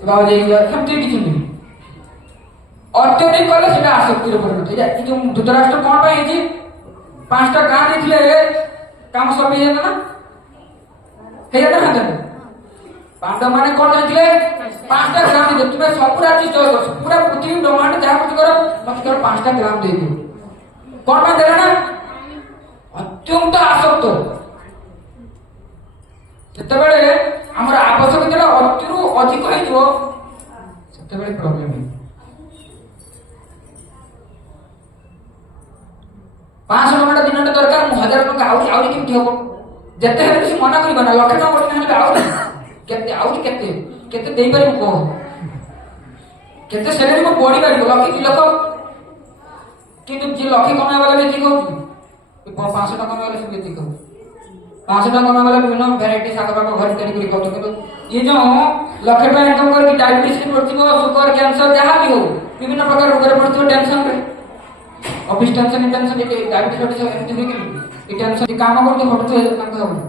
ବାବା ଯାଇଯିବା ସେମିତି କିଛି ନୁହେଁ ଅତ୍ୟଧିକ କଲେ ସେଟା ଆସକ୍ତିରେ ପରିଣତ ହେଇଯାଏ। ଏ ଯୋଉ ଧୃତରାଷ୍ଟ୍ର କଣ ପାଇଁ ହେଇଛି 5ଟା ଗାଁ ଦେଇଥିଲେ କାମ ସବୁ ହେଇଯାନ୍ତା ନା ହେଇଯାନ୍ତା ନା ପାଣ୍ଡବ ମାନେ କଣ ଜାଣିଥିଲେ 5ଟା ଗ୍ରାମ ଦେଇଦିଅ ତୁମେ ସବୁ ରାଜ୍ୟ ଜୟ କରୁଛ ପୁରା ପୃଥିବୀ ବ୍ରହ୍ମାଣ୍ଡ ଯାହା ମତେ କର 5ଟା ଗ୍ରାମ ଦେଇଦିଅ କଣ ପାଇଁ ଦେଲେ ନା ଅତ୍ୟନ୍ତ ଆସକ୍ତ ଯେତେବେଳେ ଆମର ଆବଶ୍ୟକତା ଅତିରୁ ଅଧିକ ହେଇଯିବ ସେତେବେଳେ ପ୍ରୋବ୍ଲେମ ହେଇଯିବ 500 ଟଙ୍କା ଦିନଟା ଦରକାର ମୁଁ 1000 ଟଙ୍କା ଆହୁରି କେମିତି ହବ ଯେତେ ହେଲେ କିଛି ମନା କରିବ ନା ଲକ୍ଷେ ଟଙ୍କା ପଡ଼ିଲେ ଆହୁରି ଆହୁରି କେତେ ଦେଇପାରିବୁ କହ କେତେ ସେଲେରୀ ମୁଁ ବଢିପାରିବ ଲକ୍ଷେ 2 ଲକ୍ଷ କିନ୍ତୁ ଯିଏ ଲକ୍ଷେ କମାଇବା ଗଲେ ଯେତିକି ହଉଛି 500 ଟଙ୍କା କମାଇବା ଗଲେ ସେ ଯେତିକି ହଉଛି 500 ଟଙ୍କା କମାଇବା ଗଲେ ବିଭିନ୍ନ ଭେରାଇଟି ଶାଗ ଫାଗ ଘରେ ତିଆରି କରି ଖାଉଛ କିନ୍ତୁ ଇଏ ଯୋଉ ଲକ୍ଷେ ଟଙ୍କା ଇନକମ୍ କରିକି ଡାଇବେଟିସ୍ ପଡୁଥିବ ସୁଗର କ୍ୟାନ୍ସର ଯାହା ବି ହଉ ବିଭିନ୍ନ ପ୍ରକାର ରୋଗରେ ପଡୁଥିବ ଟେନସନରେ ଅଫିସ ଟେନସନ ଡାଇବେଟିସ୍ ଏମିତି ହୁଏ କି ଟେନସନ କାମ କରୁଥିବ ଘଟୁଥିବ ତାଙ୍କ ହବନି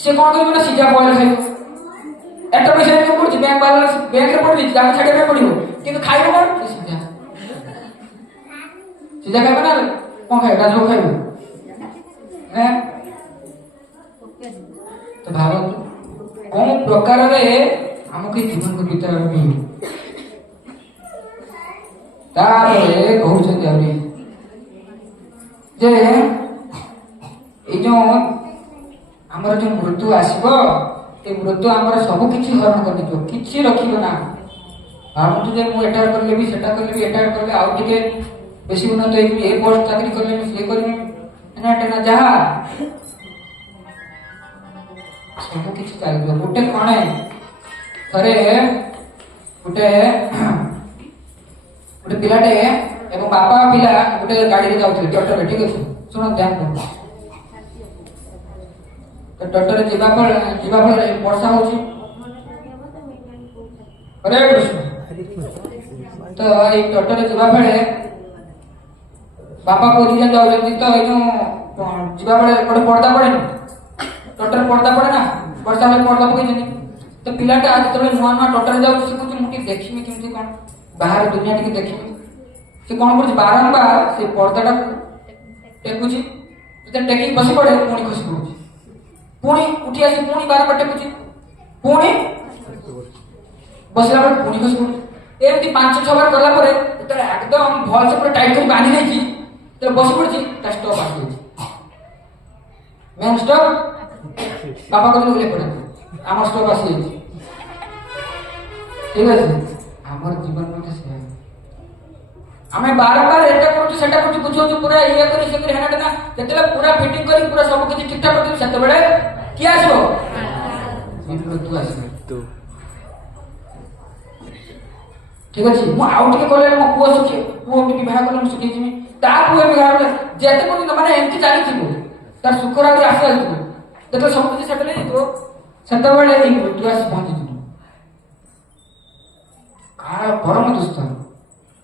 से कौन करियो ना सीधा बॉयल खाइयो एटा पैसा इनकम करछि बैंक बैलेंस बैंक रे पड़बी जाके छाडे पड़ियो किंतु खाइबो कोन सीधा खाइबो ना कोन खाइबो राजो खाइबो हैं तो भाव कोन प्रकार रे हमके जीवन को भीतर भी तारे कहउछन जावरी जे ए जो ଆମର ଯୋଉ ମୃତ୍ୟୁ ଆସିବ ଏ ମୃତ୍ୟୁ ଆମର ସବୁ କିଛି ହରଣ କରିଯିବ କିଛି ରଖିବ ନା ଭାବୁଛୁ ଯେ ମୁଁ ଏଟା କରିଲେବି ସେଟା କରିଲେବି ଏଟା କରିଲେ ଆଉ ଟିକେ ବେଶୀ ଉନ୍ନତ ହେଇଯିବି ଏ ପୋଷ୍ଟ ଚାକିରି କରିଲେବି ସେ କରିବି ନା ଯାହା ସବୁ କିଛି ଚାଲିଯିବ ଗୋଟେ କଣେ ଥରେ ଗୋଟେ ପିଲାଟେ ଏବଂ ବାପା ପିଲା ଗୋଟେ ଗାଡିରେ ଯାଉଥିଲେ ଟଟରେ ଠିକ ଅଛି ଶୁଣ ଧ୍ୟାନ ଦିଅ तो डॉक्टर जीवा फल वर्षा होची हरे कृष्ण तो ये डॉक्टर जीवा फल बापा को दिया जाऊ जल्दी तो ये जो जीवा फल गोटे पर्दा पड़े डॉक्टर पर्दा पड़े ना वर्षा में पर्दा पकई जनी तो पिलाटा आज तबे नुआ नुआ डॉक्टर जाऊ से कुछ मुठी देखिमी केमती कोन बाहर दुनिया टिके देखिमी से कोन करछ बारंबार से पर्दाटा टेकुची तो टेकी बसी पड़े पुणी खसी पड़ुची पुणी उठी आसी पुणी बारंबार टेकुची पुणी बसला पर पुणी खसी पड़ुची एमती 5-6 बार करला परे तो एकदम भल से पूरा टाइट कर बांधी देछि तो बसी पड़ची ता स्टॉप आसी मेन स्टॉप बाबा को बोले पड़े आम स्टॉप आसी ঠিক আছে আমার জীবন মধ্যে সে আমি বারবার এটা করছি সেটা করছি বুঝাচ্ছি পুরা ইয়ে করে সে করে হেনা না যেତେବେଳେ পুরা ফিটিং କରି পুরা ସବୁ କିଛି ঠিকঠাক করছি সেତେବେଳେ কি আসব বিপরীত আসবে ତୁ ঠিক আছে ମୁଁ ଆଉ ଟିକେ କଲେ ମୋ ପୁଅ ସୁଖୀ ପୁଅ ବି ବିବାହ କଲେ ମୁଁ ସୁଖୀ ଯିବି ତା ପୁଅ ବିବାହ କଲେ ଯେତେ ପର୍ଯ୍ୟନ୍ତ ମାନେ ଏମିତି ଚାଲିଥିବ ତାର ସୁଖର ଆହୁରି ଆଶା ଆସିବ ଯେତେବେଳେ ସବୁ କିଛି ସେଟେଲ ହେଇଯିବ ସେତେବେଳେ ଏଇ ମୃତ୍ୟୁ ଆସି ପହଞ୍ଚିଯିବ କାଳ ପରମ ଦୁଷ୍ଟ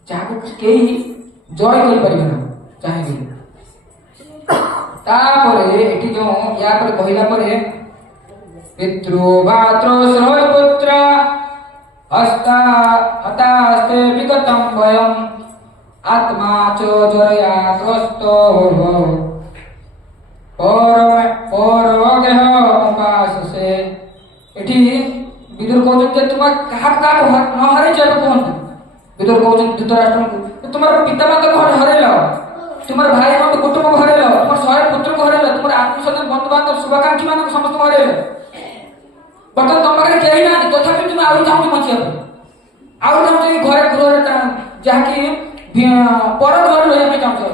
ଯାହାକୁ କେହି ଜୟ କରିପାରିବେ ନା ଚାହିଁବେ ତାପରେ ଏଠି ଯୋଉ ୟା ପରେ କହିଲା ପରେ ପିତୃ ଭାତୃ ଶ୍ରୟ ପୁତ୍ର हस्ता हतास्ते विगतं भयं आत्मा च जरया ग्रस्तो परगेह उपाससे एठी विदुर कहते तुम कहा न हरैछ कहतु विदुर कहते धृतराष्ट्र को तुम पिता माता को हरैल तुम भाई बंधु कुटुंब को हरैल तुम 100 पुत्र को हरैल तुम आत्मस्वजन बंधु बांधव शुभाकांक्षी मान समस्त हरैल बर्तमान तुम पाखे कहीं ना तथापि तुम आहुरी चाहूँ बचिया आहुरी चाहूँ घरे गृह जहाँकि पर घर रही चाहूँ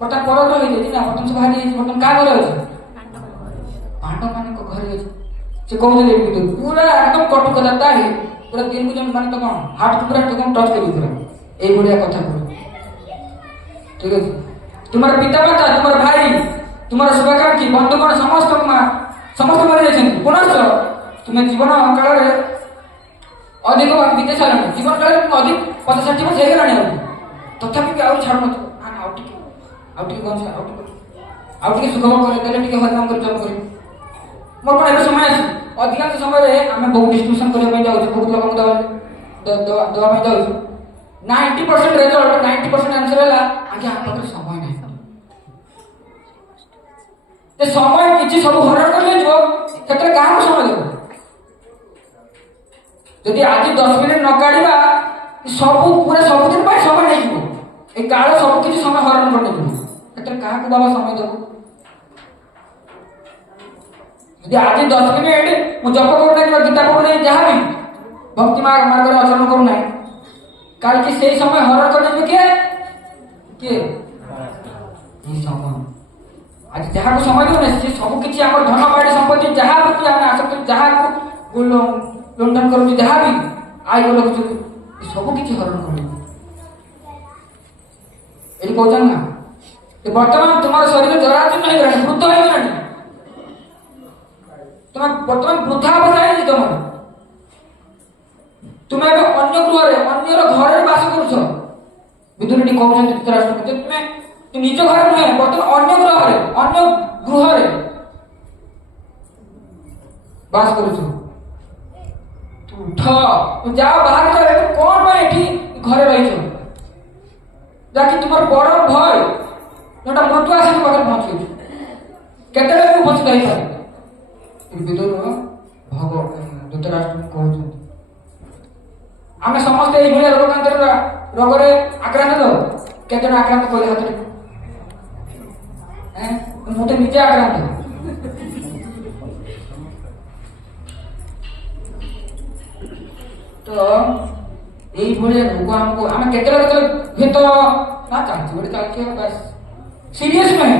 बर्तमान पर घर हो ना बर्तमान सब बाहरी बर्तमान क्या घर अच्छे पांडव मान घरे अच्छे से कहते पूरा एकदम कटु कथा पूरा दिन को जन मान तो कौन हार्ट को पूरा एकदम टच कर ये कथा बोल ठीक है तुम्हारे पिता माता तुम्हारे भाई तुम्हारे शुभाकांक्षी बंधुगण समस्त समस्त मरी जाए पुनश्च तुम्हें जीवन काल अधिक बीते सारे जीवन काल अधिक 50-60 वर्ष हो गला तथापि भी आउ छाड़ कौन आउटे सुखम कर हरिनाम कर जप कर मोर कौन ए समय अच्छे अधिकांश समय आम बहुत डिस्ट्रीब्यूशन करने जाऊँ बहुत लोक देवाई जाऊँ 90% रेजल्ट 90% आंसर है आगे आप समय नहीं समय किसी सब हरण कर क्या समय देव जदि आज 10 मिनिट न काढ़ा सब पूरा सबुदिन समय नहीं ये काल सब किसी समय हरण कर क्या बाबा समय देव जदि आज 10 मिनिट मुझे जप करूना गीता पढ़ुना जहाँ भी भक्ति मार्ग में आचरण करूना काल की से समय हरण कर किए समय आज जहाँ को समय देना से सब किसी आम धन बाड़ी संपत्ति जहाँ प्रति आम आसक्त जहाँ लुंठन कर जहाँ भी आय रखु सब किसी हरण कर कहते ना बर्तमान तुम्हारा शरीर जराजीर्ण हो गला वृद्ध हो गला तुम बर्तमान वृद्धा अवस्था है तुम अन्य गृह अन्य घर बास कर विदुर कहते धृतराष्ट्र तुम्हें निज घर नुहे बर्तमान अन्य गृह बास कर उठ जा बाहर कर कौन घरे रही जहाँकि तुम बड़ भय जोटा मृत्यु आस पाखे पहुंची केते उपस्थित हो पारे विदुर धृतराष्ट्र कहते आम समस्ते ये रोगांतर रोगरे आक्रांत तो केते आक्रांत कर हाथ मुझे निजे आक्रांत तो यही रोग आमको आम के तो ना चलती बस सीरियस नहीं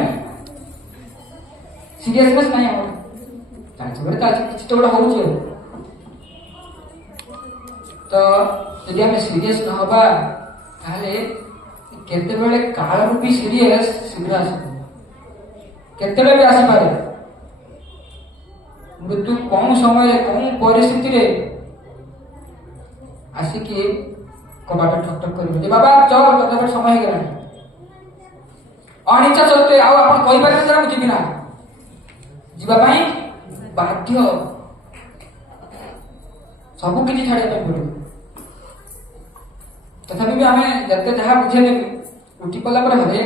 सीरियसनेस नहीं चलती किसी तो गोटे हो तो यदि आम सीरियस न हवा केते काल रूपी सीरियस शीघ्र आस केते भी आसपे मृत्यु कौन समय कौन परिस्थिति आसिकी कबाट ठक ठक कर बाबा चल तथा समय हो गला अनिच्छा सत्वे आप जी ना जावाई बाध्य सब किसी छाड़ा पड़े तथापि भी आम जिते जहाँ बुझेले उठी पड़ा हरे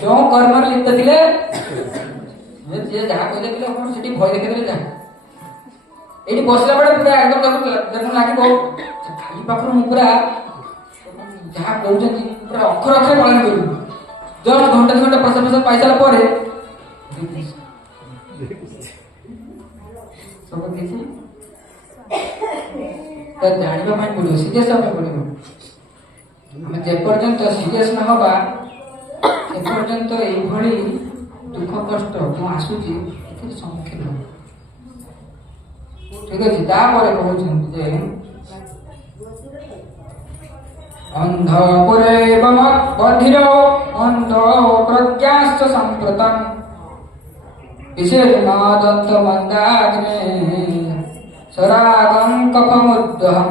जो कर्म लिप्त थे जहाँ कहते से भय देखते जहाँ ये बसला बेले पूरा एकदम देखो लगे खाली पाखर पूरा जहाँ कहते पूरा अक्षर अक्षर पालन कर जस्ट घंटा 2 घंटा प्रसाद प्रसाद पाई सारा पर सब किसी ତ ଜାଣିବା ପାଇଁ ପଡ଼ିବ, ସିରିୟସ୍ ହେବା ପାଇଁ ପଡ଼ିବ। ଆମେ ଯେପର୍ଯ୍ୟନ୍ତ ସିରିୟସ୍ ନ ହବା ସେପର୍ଯ୍ୟନ୍ତ ଏଇଭଳି ଦୁଃଖ କଷ୍ଟ ଯେଉଁ ଆସୁଛି ଏଥିରେ ସମ୍ମୁଖୀନ ହବ। ଠିକ ଅଛି। ତାପରେ କହୁଛନ୍ତି ଯେ ଅନ୍ଧ ପୁରେ ବଧିର ଅନ୍ଧ ପ୍ରଜ୍ଞାଶ୍ଚ ସମ୍ପ୍ରତମ୍ ବିଶୀର୍ଣ୍ଣ ଦନ୍ତ ମନ୍ଦାଗ୍ନେ ସରାଗଂ କଫମୁଦ୍ଦହଂ।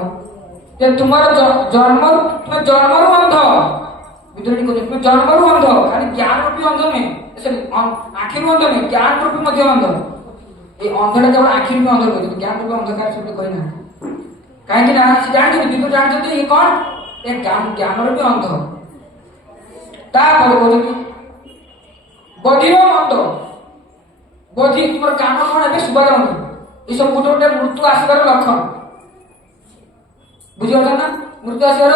ଯେ ତୁମର ଜନ୍ମରୁ ଅନ୍ଧ, ବିଦ୍ରୋହୀ କହୁଛନ୍ତି ତୁମେ ଜନ୍ମରୁ ଅନ୍ଧ, ଖାଲି ଜ୍ଞାନ ରୂପୀ ଅନ୍ଧ ନୁହେଁ, ଆଖିରୁ ଅନ୍ଧ ନୁହେଁ, ଜ୍ଞାନ ରୂପୀ ମଧ୍ୟ ଅନ୍ଧ। এই ଅନ୍ଧଟା କେବଳ ଆଖି ରୂପୀ ଅନ୍ଧ କହିଛନ୍ତି, ଜ୍ଞାନ ରୂପୀ ଅନ୍ଧକାର ସହିତ କହିନାହାନ୍ତି। କାହିଁକି ନା ସେ ଜାଣିଛନ୍ତି, ବିଦ୍ରୋହୀ ଜାଣିଛନ୍ତି ଇଏ କଣ, ଏ ଜ୍ଞାନ ରୂପୀ ଅନ୍ଧ। ତାପରେ କହୁଛନ୍ତି ବଧିର ଅନ୍ଧ, ବଧି ତୁମର କାନ କଣ ଏବେ ଶୁଭା ଯାଉନି, ଏସବୁ ଗୋଟେ ଗୋଟେ ମୃତ୍ୟୁ ଆସିବାର ଲକ୍ଷଣ। ବୁଝିପାରୁଛ ନା? ମୃତ୍ୟୁ ଆସିବାର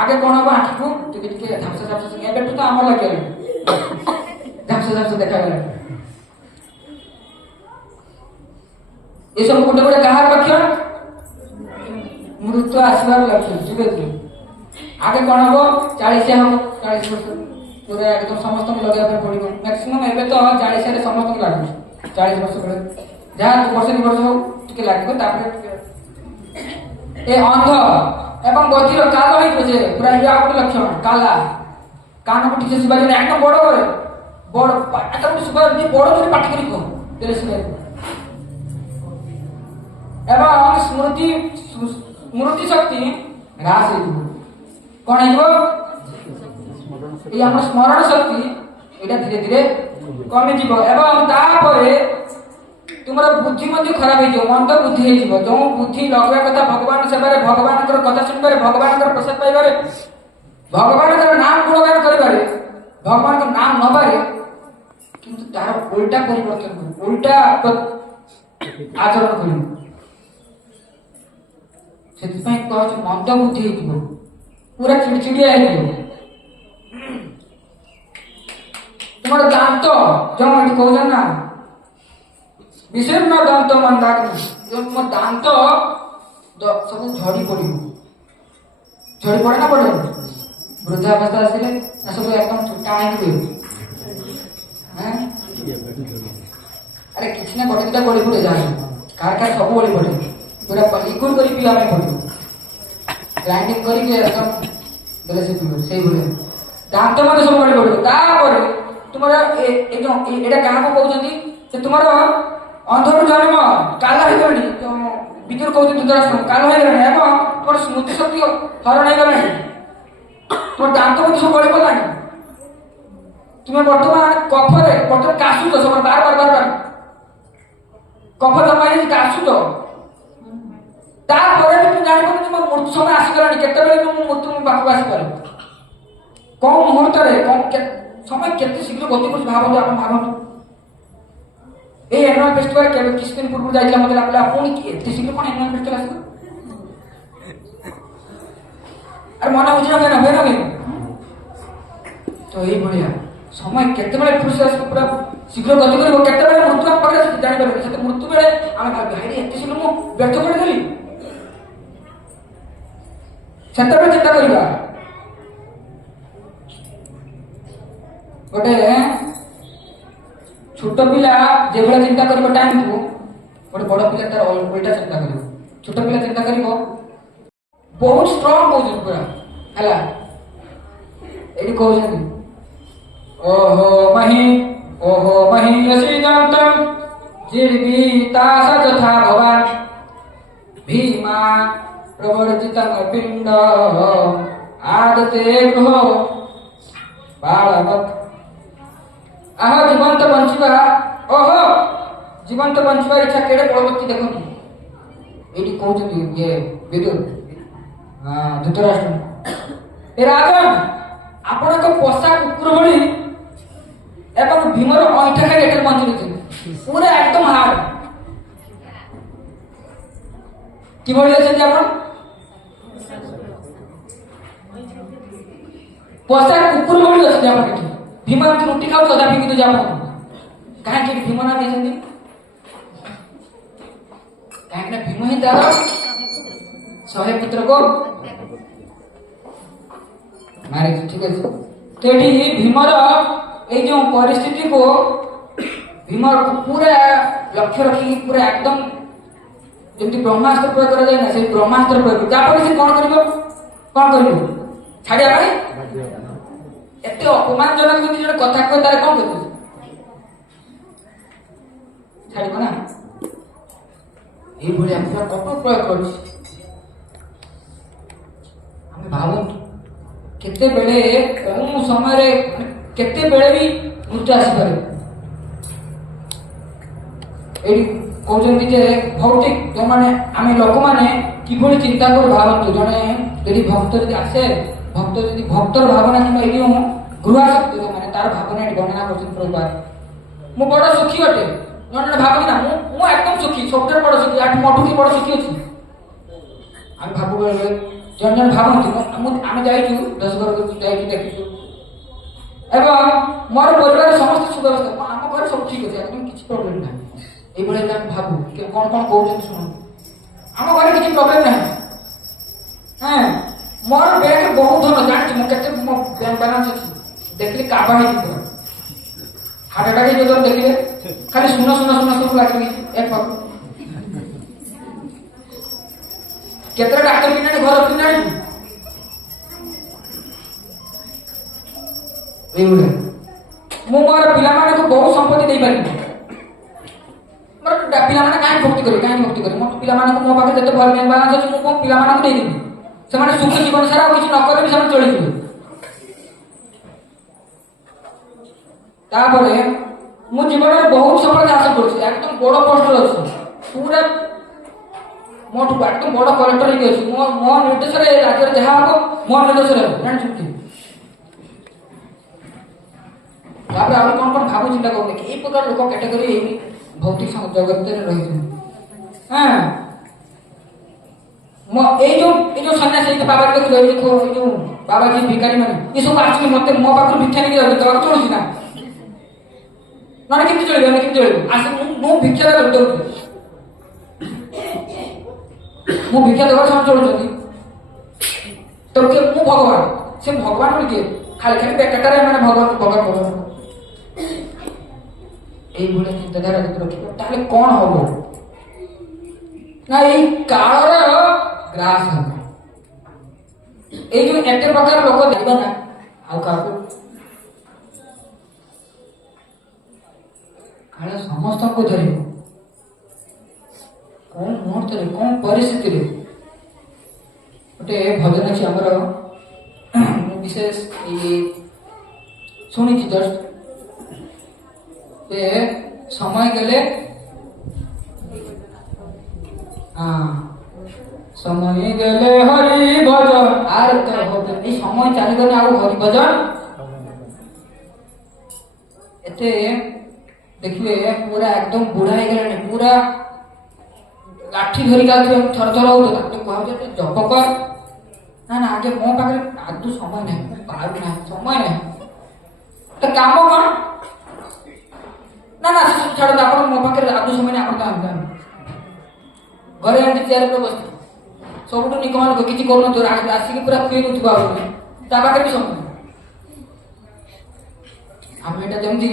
ଆଗେ କଣ ହବ, ଆଖିକୁ ଟିକେ ଟିକେ ଝାପସା ଝାପସା, ଏବେଠୁ ତ ଆମର ଲାଗିଗଲାଣି ଝାପସା ଝାପସା ଦେଖାଗଲାଣି। ଏସବୁ ଗୋଟେ ଗୋଟେ କାହାର ଲକ୍ଷଣ, ମୃତ୍ୟୁ ଆସିବାର ଲକ୍ଷଣ। ଠିକ ଅଛି। ଆଗେ କଣ ହବ, 40 ହବ, 40 ବର୍ଷ ପୁରା একদম ସମସ୍ତଙ୍କୁ ଲଗେଇବା ପାଇଁ ପଡିବ। ମ୍ୟାକ୍ସିମମ୍ ଏବେ ତ 40 ରେ ସମସ୍ତଙ୍କୁ ଲାଗୁଛି, 40 ବର୍ଷ ବେଳେ ଯାହା ବର୍ଷ 2 ବର୍ଷ ହଉ ଟିକେ ଲାଗିବ। ତାପରେ ଏ ଅନ୍ଧ ଏବଂ ବଧିର କାଲ ହେଇଯିବ, ଯେ ପୁରା ଇଏ ଆଉ ଗୋଟେ ଲକ୍ଷଣ କାଲା, କାନକୁ ଟିକେ ଶୁଭା ଯାଏ, একদম ବଡ করে ବଡ একদম ଶୁଭା ଯାଏ, ବଡ করে ପାଟି କରି କହ ତେବେ ଶୁଭା ଯାଏ। এবং ସ୍ମୃତି ଶକ୍ତି ହ୍ରାସ ହେଇଯିବ। କଣ ହେଇଯିବ, এই আমার স্মরণ শক্তি এটা ধীরে ধীরে কমিଯିବ। এবং তাପରେ ତୁମର ବୁଦ୍ଧି ମଧ୍ୟ ଖରାପ ହେଇଯିବ, ମନ୍ଦ ବୁଦ୍ଧି ହେଇଯିବ। ଯେଉଁ ବୁଦ୍ଧି ଲଗାଇବା କଥା ଭଗବାନ ସେବାରେ, ଭଗବାନଙ୍କର କଥା ଶୁଣିବାରେ, ଭଗବାନଙ୍କର ପ୍ରସାଦ ପାଇବାରେ, ଭଗବାନଙ୍କର ନାମ ଗୁଣଗାନ କରିବାରେ, ଭଗବାନଙ୍କ ନାମ ନବାରେ, କିନ୍ତୁ ତାର ଉଲ୍ଟା ପରିବର୍ତ୍ତନ କରିବ, ଉଲ୍ଟା ଆଚରଣ କରିବ। ସେଥିପାଇଁ କହୁଛି ମନ୍ଦ ବୁଦ୍ଧି ହେଇଯିବ, ପୁରା ଚିଡଚିଡିଆ ହେଇଯିବ। তোমার দান্ত যেমন এটি কହୁছেন না, বিশীর্ণ দন্ত মন্দাগ্নি, তোমার দান্ত ସବୁ ଝଡି ପଡିବ। ଝଡି ପଡେ ନା ପଡେ, ବୃଦ୍ଧାବସ୍ଥା ଆସିଲେ ସବୁ একদম ଟାଣି ହୁଏ। ଆରେ କିଛି ନା ଗୋଟେ ଦିଟା ଗଳି ପଡେ, ଯାଏ କାହାର କାହାର ସବୁ ଗଳି ପଡେ, ପୁରା ଲିକୁଇଡ୍ କରି ପିଇବା ପାଇଁ ପଡିବ, ଗ୍ରାଇଣ୍ଡିଙ୍ଗ କରିକି একদম ଦେଲେ ସେ ପିଇବ। ସେଇଭଳିଆ ଦାନ୍ତ ମଧ୍ୟ ସବୁ ଗଳି ପଡିବ। ତାପରେ ତୁମର ଏଇଟା କାହାକୁ କହୁଛନ୍ତି, ଯେ ତୁମର ଅନ୍ଧରୁ ଜନ୍ମ କାଲ ହେଇଗଲାଣି, ବିଦୁର କହୁଛନ୍ତି ଧୃତରାଷ୍ଟ୍ର କାଲ ହେଇଗଲାଣି, ଏବଂ ତୁମର ସ୍ମୃତି ଶକ୍ତି ହରଣ ହେଇଗଲାଣି, ତୁମର ଦାନ୍ତ ମଧ୍ୟ ସବୁ ଗଳି ପଡ଼ିଲାଣି। ତୁମେ ବର୍ତ୍ତମାନ କଫରେ ବର୍ତ୍ତମାନ କାଶୁଛ, ସବୁବେଳେ ବାର କଫ ଜମା ହେଇଛି କାଶୁଛ। ତାପରେ ବି ତୁମେ ଜାଣିପାରୁନ ତୁମ ମୃତ୍ୟୁ ସମୟ ଆସିଗଲାଣି, କେତେବେଳେ ମୁଁ ମୃତ୍ୟୁ ପାଖକୁ ଆସିପାରେ, କୋଉ ମୁହୂର୍ତ୍ତରେ সময় কেতে শীঘ্র গতি করছে ভাবନ୍ତୁ, ଆପଣ ଭାବନ୍ତୁ। এই অ্যানুয়াল ফেস্টিভাল কেবে কিছু দিন পূর্ব যাইছিলাম, মতো লাগলা পুଣି এতে শীঘ্র কোন অ্যানুয়াল ফেস্টিভাল আসবে, আর মনে হচ্ছে না কেন হয় না কেন। তো এইভଳିଆ সময় কেତେବେଳେ ଖୁସି ଆସିବ, ପୁରା ଶୀଘ୍ର ଗତି କରିବ, କେତେବେଳେ ମୃତ୍ୟୁ ଆମ ପାଖରେ ଜାଣିପାରିବନି। ସେତେ ମୃତ୍ୟୁ ବେଳେ ଆମେ ଭାବିବା ଭାଇ ଏତେ ଶୀଘ୍ର ମୁଁ ବ୍ୟର୍ଥ କରିଦେଲି, ସେତେବେଳେ ଚିନ୍ତା କରିବା। ଗୋଟେ ଛୋଟ ପିଲା ଯେଭଳିଆ ଚିନ୍ତା କରିବ ଟାଇମକୁ, ଗୋଟେ ବଡ ପିଲା ତାର ଓଲଟା ଚିନ୍ତା କରିବ। ଛୋଟ ପିଲା ଚିନ୍ତା କରିବ ବହୁତ ଷ୍ଟ୍ରଙ୍ଗ କହୁଛନ୍ତି ପୁରା, ହେଲା। ଏଠି କହୁଛନ୍ତି ଓହୋ ମହିୟସୀ ଦନ୍ତମ୍ ଜୀର୍ବିତାସ ଯଥା ଭବାନ୍ ଭୀମା ପ୍ରବର୍ଜିତଂ ପିଣ୍ଡ ଆଦତେ ଗୃହ ବାଳବତ୍। ଆହ ଜୀବନ୍ତ ବଞ୍ଚିବା, ଓହୋ ଜୀବନ୍ତ ବଞ୍ଚିବା ଇଚ୍ଛା କେଡ଼େ ବଳବତ୍ତୀ ଦେଖନ୍ତୁ। ଏଇଠି କହୁଛନ୍ତି ଇଏ ବିଦୁର ଧୃତରାଷ୍ଟ୍ର, ଏ ରାଜନ ଆପଣ ଏକ ପୋଷା କୁକୁର ଭଳି ଏବଂ ଭୀମର ଅଇଁଠା ଖାଇ ଏଠାରେ ବଞ୍ଚି ରହିଛନ୍ତି, ପୁରା একদম ହାର୍ଡ। କିଭଳି ଅଛନ୍ତି ଆପଣ, ପୋଷା କୁକୁର ଭଳି ଅଛନ୍ତି ଆପଣ ଏଠି। ଭୀମ ଏମିତି ରୁଟି ଖାଉଛି, ଅଧା ଫିଙ୍ଗି ଦେଉଛି ଆପଣ, କାହିଁକି ଭୀମ ନା ଦେଇଛନ୍ତି, କାହିଁକି ନା ଭୀମ ହିଁ ତାର ଶହେ ପୁତ୍ରକୁ ମାରିଛି। ଠିକ ଅଛି। ତ ଏଠି ଭୀମର ଏଇ ଯୋଉ ପରିସ୍ଥିତିକୁ ଭୀମ ପୁରା ଲକ୍ଷ୍ୟ ରଖିକି ପୁରା ଏକଦମ ଯେମିତି ବ୍ରହ୍ମାସ୍ତ୍ର ପ୍ରୟୋଗ କରାଯାଏ ନା, ସେଇ ବ୍ରହ୍ମାସ୍ତ୍ର ପ୍ରୟୋଗ। ତାପରେ ସେ କଣ କରିବ ଛାଡିବା ପାଇଁ? ଏତେ ଅପମାନଜନକ ଯଦି ଜଣେ କଥା କୁହେ ତାହେଲେ କଣ କରିବ? ଛାଡିବ ନା? ଏଇଭଳିଆ ପୁରା କଠୋର ପ୍ରୟୋଗ କରୁଛି। ଆମେ ଭାବନ୍ତୁ କେତେବେଳେ କୋଉ ସମୟରେ କେତେବେଳେ ବି ମୃତ୍ୟୁ ଆସିପାରେ। ଏଇଠି କହୁଛନ୍ତି ଯେ ଭୌତିକ ଯୋଉମାନେ ଆମେ ଲୋକମାନେ କିଭଳି ଚିନ୍ତା କରୁ ଭାବନ୍ତୁ। ଜଣେ ଯଦି ଭକ୍ତ ଯଦି ଆସେ, ଭକ୍ତର ଭାବନା କିମ୍ବା ଏଇ ଯୋଉ ଗୃହାଶକ୍ତି ମାନେ ତାର ଭାବନା ଏଠି ବର୍ଣ୍ଣନା କରୁଛନ୍ତି ପ୍ରଭୁପାଦ। ମୁଁ ବଡ ସୁଖୀ ଅଟେ। ଜଣେ ଜଣେ ଭାବନ୍ତି ନା ମୁଁ ଏକଦମ ସୁଖୀ, ସବୁଠାରୁ ବଡ ସୁଖୀ, ମୋଠୁ କି ବଡ ସୁଖୀ ଅଛି। ଆମେ ଭାବୁ ବେଳେ ଜଣେ ଜଣେ ଭାବନ୍ତି ଆମେ ଯାଇଛୁ 10 ଘର ଯାଇକି ଦେଖିଛୁ ଏବଂ ମୋର ପରିବାର ସମସ୍ତେ ସୁବ୍ୟବସ୍ଥା, ଆମ ଘରେ ସବୁ ଠିକ ଅଛି, একদম କିଛି ପ୍ରୋବ୍ଲେମ ନାହିଁ। এইଭଳିଆ ଆମେ ଭାବୁ କଣ କଣ କହୁଛନ୍ତି ଶୁଣନ୍ତୁ। ଆମ ଘରେ କିଛି ପ୍ରୋବ୍ଲେମ ନାହିଁ। ମୋର ବ୍ୟାଙ୍କରେ ବହୁତ ଧନ, ଜାଣିଛି ମୁଁ କେତେ ମୋ ବ୍ୟାଙ୍କ ବାଲାନ୍ସ ଅଛି। ଦେଖିଲି କାବା ହେଇଯିବ, ହାର୍ଟ ଆଟାକ୍ ହେଇଯିବ। ଦେଖିଲେ ଖାଲି ଶୂନ ସବୁ ଲାଗି ଏକ ପାଖକୁ କେତେଟା ଡାକ୍ତର କିଣା ଘର କିଣାଣି। ଏଇଭଳିଆ ମୁଁ ମୋର ପିଲାମାନଙ୍କୁ ବହୁ ସମ୍ପତ୍ତି ଦେଇପାରିବି। ମୋର ପିଲାମାନେ କାହିଁକି ଭକ୍ତି କରିବେ? ମୋ ପିଲାମାନଙ୍କୁ ମୋ ପାଖରେ ଯେତେ ଭଲ ବାଲାନ୍ସ ଅଛି ମୁଁ ମୋ ପିଲାମାନଙ୍କୁ ଦେଇଦେବି। ସେମାନେ ସୁଖ ଜୀବନ ସାରା ଆଉ କିଛି ନ କଲେ ବି ସେମାନେ ଚଳିଯିବେ। ତାପରେ ମୁଁ ଜୀବନରେ ବହୁତ ସଫଳତା ହାସଲ କରୁଛି, একদম ବଡ ପୋଷ୍ଟରେ ଅଛି, ପୁରା ମୋଠୁ একদম ବଡ କଲେକ୍ଟର ହେଇକି ଅଛି। ମୋ ନିର୍ଦ୍ଦେଶରେ ରାଜ୍ୟରେ ଯାହା ହବ ମୋ ନିର୍ଦ୍ଦେଶରେ ହବ, ଜାଣିଛନ୍ତି। ତାପରେ ଆହୁରି କଣ କଣ ଭାବୁ ଚିନ୍ତା କରୁନି। ଏଇ ପ୍ରକାର ଲୋକ କ୍ୟାଟେଗୋରୀ ଏଇ ଭୌତିକ ଜଗତରେ ରହିଛନ୍ତି। ଏଇ ଯୋଉ ସନ୍ନ୍ୟାସୀ ବାବାଜୀ ଏଇ ଯୋଉ ବାବାଜୀ ଭିକାରୀ ମାନେ ଏସବୁ ଆସିକି ମତେ ମୋ ପାଖରୁ ଭିକ୍ଷା ନେଇକି ଯାଉଛନ୍ତି। ଦେବାକୁ ଚଳୁଛି ନା? ନହେଲେ କେମିତି ଚଳିବ? ଆସି ମୁଁ ଭିକ୍ଷା ଦଉଛି, ମୁଁ ଭିକ୍ଷା ଦେବା ସେମାନେ ଚଳୁଛନ୍ତି। ତ ମୁଁ ଭଗବାନ, ସେ ଭଗବାନ ବୋଲି କିଏ? ଖାଲି ବେକାରଟାରେ ମାନେ ଭଗବାନ এইভଳିଆ ଚିନ୍ତାଧାରା ଯଦି ରଖିବ ତାହେଲେ କଣ ହବ ନା ଏଇ କାଳର ଗ୍ରାସ ହବ। ଏଇ ଯୋଉ ଏତେ ପ୍ରକାର ଲୋକ ଦେବ ନା ଆଉ କାହାକୁ କାଳେ ସମସ୍ତଙ୍କୁ ଧରିବ। କଣ ମୁହୂର୍ତ୍ତରେ କଣ ପରିସ୍ଥିତିରେ ଗୋଟେ ଭଜନ ଅଛି ଆମର, ମୁଁ ବିଶେଷ ଶୁଣିଛି ଜଷ୍ଟ যে সময় গেলে সময় গেলে হরি ভজন আর তো হবে। এই সময় চালিগলে ଆଉ হরি ভজন এতে ଦେଖିବେ ପୁରା একদম ବୁଢା ହେଇଗଲାଣି, ପୁରା ଲାଠି ଧରିକି ଆଉଥିବେ, ଥର ହଉଥିବ। ତାକୁ କୁହାଯାଉଛି ଜପ କର। ନା ଆଗେ ମୋ ପାଖରେ ଆଦୌ ସମୟ ନାହିଁ, ପାରୁ ନାହିଁ, ସମୟ ନାହିଁ। ତ କାମ କଣ? ନା ସେ ଛାଡନ୍ତୁ, ଆପଣ ମୋ ପାଖରେ ଆଦୌ ସମୟ ନାହିଁ, ଆପଣ କାମ ଘରେ ଏମିତି ଚେୟାର ଉପରେ ବସିଥିବ, ସବୁଠୁ ନିକମ ଲୋକ, କିଛି କରୁନଥିବ, ଆସିକି ପୁରା ଫ୍ରି ଦଉଥିବ, ଆଉ ତା ପାଖରେ ବି ସମୟ। ଆମେ ଏଇଟା ଯେମିତି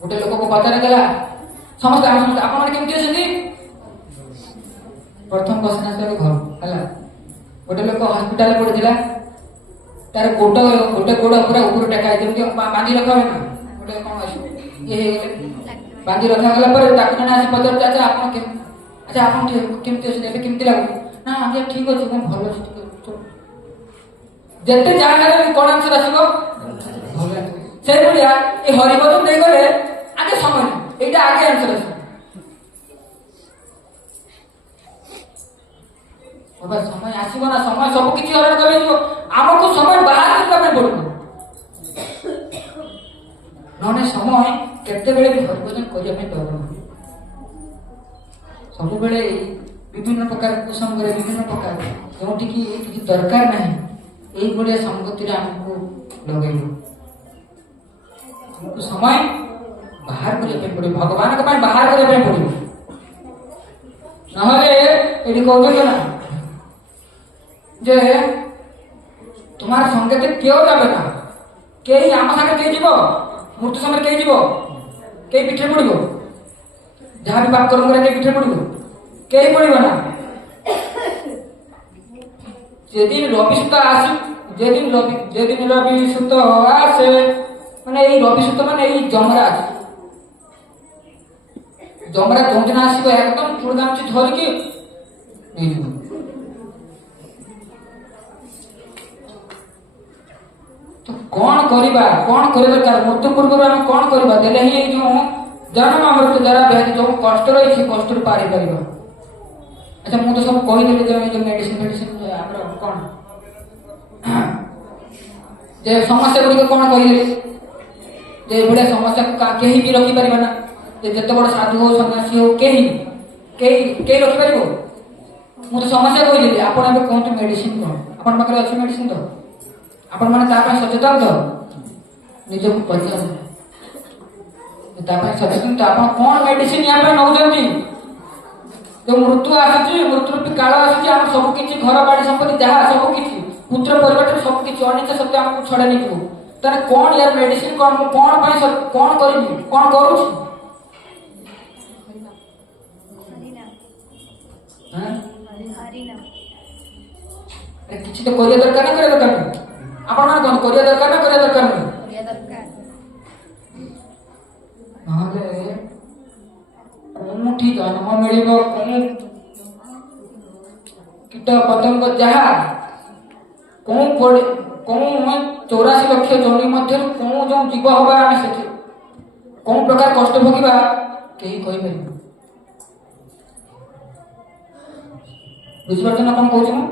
ଗୋଟେ ଲୋକକୁ ପଚାରାଗଲା, ସମସ୍ତେ ଆପଣମାନେ କେମିତି ଅଛନ୍ତି? ପ୍ରଥମ କ୍ୱେଶ୍ଚନ ଆସିଲା ଘର ହେଲା। ଗୋଟେ ଲୋକ ହସ୍ପିଟାଲ ପଡିଥିଲା, ତାର ଗୋଟେ ଗୋଡ ପୁରା ଉପରୁ ଟେକା ଯେମିତି ବାନ୍ଧି ରଖା ହୁଏ ନା, ଗୋଟେ କଣ ଅଛି ଇଏ ହେଇଗଲେ ବାନ୍ଧି ରଖାଗଲା ପରେ ତାକୁ ଜଣେ ଆସି ପଚାରୁଛି, ଆଚ୍ଛା ଆପଣ କେମିତି ଅଛନ୍ତି, ଏବେ କେମିତି ଲାଗୁଛି? ନା ଆଜ୍ଞା ଠିକ ଅଛି, ମୁଁ ଭଲ ଅଛି, ଟିକେ ଯେତେ ଯାହା ହେଲେ କଣ ଆନ୍ସର ଆସିବ? ଭଲ। ସେଇଭଳିଆ ଏ ହରିଭଜନ ଦେଇଗଲେ ଆଗେ ସମୟ, এইটা আগে আনসার আসবে। বাবা সময় আসিব না, সময় সবু কিছু হরণ করে দিব, আমাকে সময় বাহার করতে হবে পড়ব। ননে সময় কেতেবেলে ବି হরিভজন କରିବା ପାଇଁ ଦବ ନା। ସବୁବେଳେ ବିଭିନ୍ନ ପ୍ରକାର କୁସଙ୍ଗରେ ବିଭିନ୍ନ ପ୍ରକାର ଯୋଉଠିକି କିଛି ଦରକାର ନାହିଁ ଏଇଭଳିଆ ସଂଗତିରେ ଆମକୁ ଲଗେଇବ। ଆମକୁ ସମୟ ବାହାର କରିବା ପାଇଁ ପଡିବ, ଭଗବାନଙ୍କ ପାଇଁ ବାହାର କରିବା ପାଇଁ ପଡିବ। নহলে এটি কৌতুক না যে তোমার সঙ্গেতে কেউ যাবে না, কেই আমার সাথে কে যাব, মৃত্যু সময় কে যাব, কে পিঠে পড়ব, যাহা বি পাপ কর্ম করে কে পিঠে পড়ব, কেই পড়ব না। যেদিন রবি সুত আসি, যেদিন রবি সুত আসে, মানে এই রবি সুত মানে এই যমরাজ, যমরাজ যোনদিন আসিব একদম চূড়ামচি ধরিকি নেইଯିବ। তো কোন করিবা, কোন করিবা, তার মৃত্যু পূর্বରୁ ଆମେ কোন କରିବା, ଦେଲେ ହିଁ ଯୋଉ ଜନ୍ମ ମୃତ୍ୟୁ ଦ୍ୱାରା ବ୍ୟାଧି ଯୋଉ କଷ୍ଟ ରହିଛି କଷ୍ଟରୁ ପାରି ପାରିବା। ଆଚ୍ଛା ମୁଁ ତ ସବୁ କହିଦେଲି ଯେ ଯୋଉ ମେଡିସିନ ଆମର କଣ ଯେ ସମସ୍ୟା ଗୁଡ଼ିକ କଣ କହିଲେ ଯେ ଏଭଳିଆ ସମସ୍ୟାକୁ କେହି ବି ରଖିପାରିବେ ନା, ଯେ ଯେତେ ବଡ଼ ସାଧୁ ହଉ ସନ୍ନ୍ୟାସୀ ହଉ କେହି କେହି ରଖିପାରିବ। ମୁଁ ତ ସମସ୍ୟା କହିଦେଲି, ଆପଣ ଏବେ କୁହନ୍ତୁ ମେଡିସିନ କଣ, ଆପଣଙ୍କ ପାଖରେ ଅଛି ମେଡିସିନ ତ, ଆପଣ ମାନେ ତା ପାଇଁ ସଚେତନ ତ, ନିଜକୁ ପଚାରନ୍ତୁ ତା ପାଇଁ ସଚେତନ ତ, ଆପଣ କଣ ମେଡିସିନ ୟା ପାଇଁ ନଉଛନ୍ତି। ଯୋଉ ମୃତ୍ୟୁ ଆସୁଛି, ମୃତ୍ୟୁ ରୂପୀ କାଳ ଆସୁଛି, ଆମ ସବୁ କିଛି ଘର ବାଡ଼ି ସମ୍ପତ୍ତି ଯାହା ସବୁ କିଛି ପୁତ୍ର ପରିବାର ସବୁ କିଛି ଅନିଚ୍ଛା ସତ୍ୟ ଆମକୁ ଛଡେଇ ନେଇଯିବ। ତାହେଲେ କଣ ୟାର ମେଡିସିନ କଣ, ମୁଁ କଣ ପାଇଁ କଣ କରିବି, କଣ କରୁଛି। କିଛି ତ କରିବା ଦରକାର ନା କରିବା ଦରକାର ନାହିଁ, ଆପଣ ମାନେ କଣ କରିବା ଦରକାର ନା କରିବା ଦରକାର ନାହିଁ। ନହେଲେ କୋଉଠି ଜନ୍ମ ମିଳିବ, କୀଟ ପତଙ୍ଗ ଯାହା କୋଉ 84 ଲକ୍ଷ ଜମି ମଧ୍ୟରୁ କୋଉ ଯୋଉ ଜୀବ ହବା, ଆମେ ସେଠି କୋଉ ପ୍ରକାର କଷ୍ଟ ଭୋଗିବା କେହି କହିପାରିବେ। ବୁଝିପାରୁଛ ନା କଣ କହୁଛି ମୁଁ?